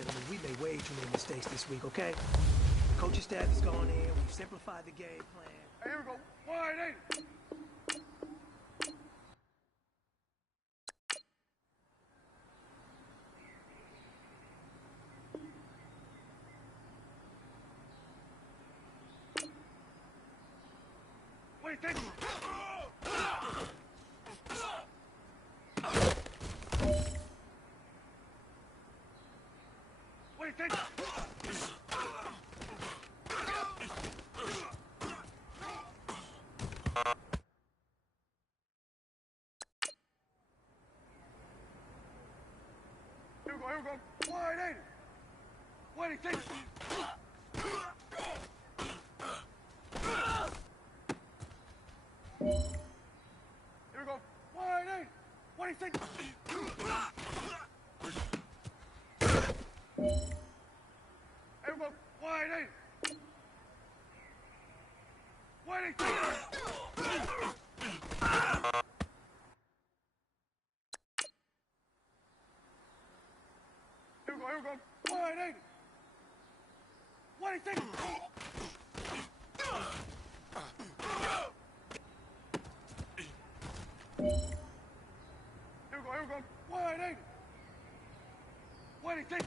Gentlemen, we made way too many mistakes this week, okay? The coaching staff has gone in. We've simplified the game plan. Hey, here we go. Wide 80. What do you think? What do you think? Here we go. Wide 80. What do you think? Here we go. Wide 80. What do you think? Here we go. Wide 80. What do you think? Here we go. Wide 80. What do you think? Here we go. Wide 80. What do you think?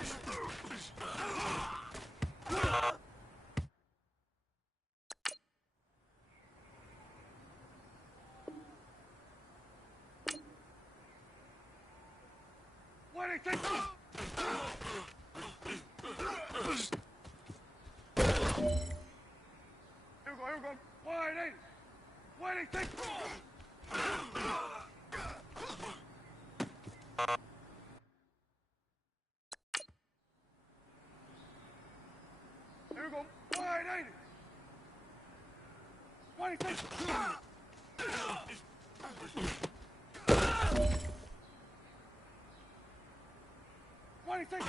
What do you think? Here we go. Wide 80. What do you think? Here we go. Wide 80. What do you think? What do you think?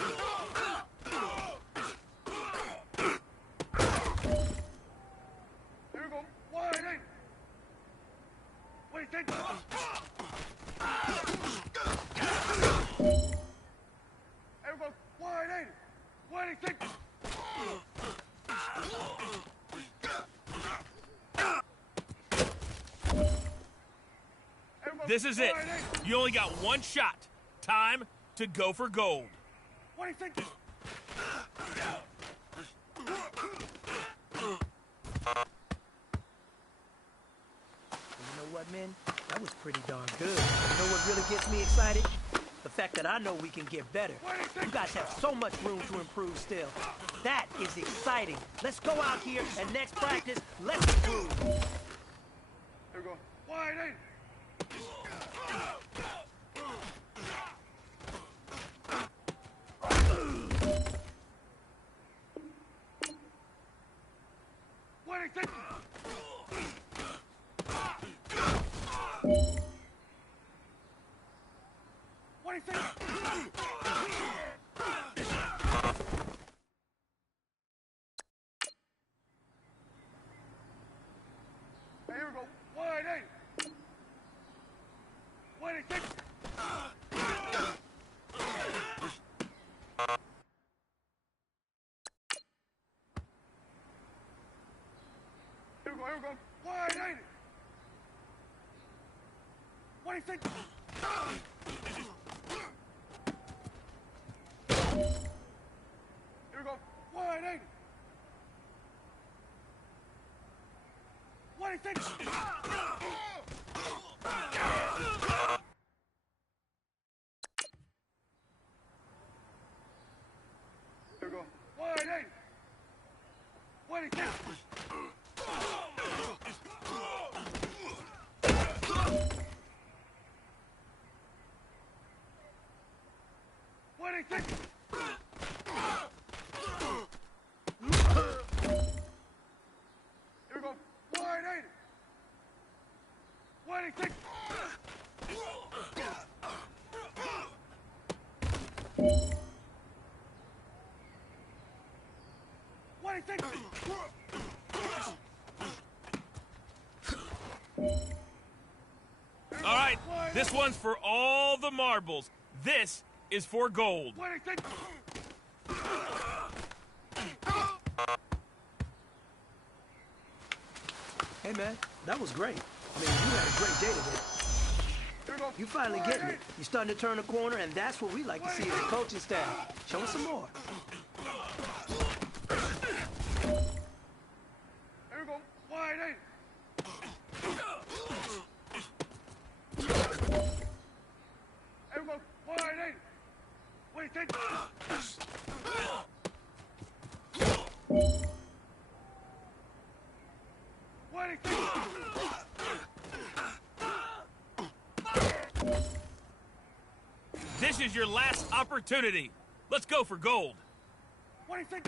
Here we go. Wide 80. What do you think? Here we go. Wide 80. What do you think? This is it. You only got one shot. Time to go for gold. What do you think? You know what, man? That was pretty darn good. You know what really gets me excited? The fact that I know we can get better. You guys have so much room to improve still. That is exciting. Let's go out here and next practice, let's improve. Here we go. Wide 80. What do you think? What do you think? Hey, here we go. Wide 80. What do you think? Here we go. Wide 80. What do you think? Here we go. Wide 80. What do you think? Here we go. Wide 80. What do you think? What do you think? Here we go. Wide 80. What do you think? What do you think? All right, this one's for all the marbles. This is for gold. What do you think? Hey, man, that was great. I mean, you had a great day today. You finally getting it. You're starting to turn the corner, and that's what we like to see as a coaching staff. Show us some more. There we go. Wide eight. There we go. Wide eight. Wait, take. Wide eight, take. This is your last opportunity. Let's go for gold. What do you think?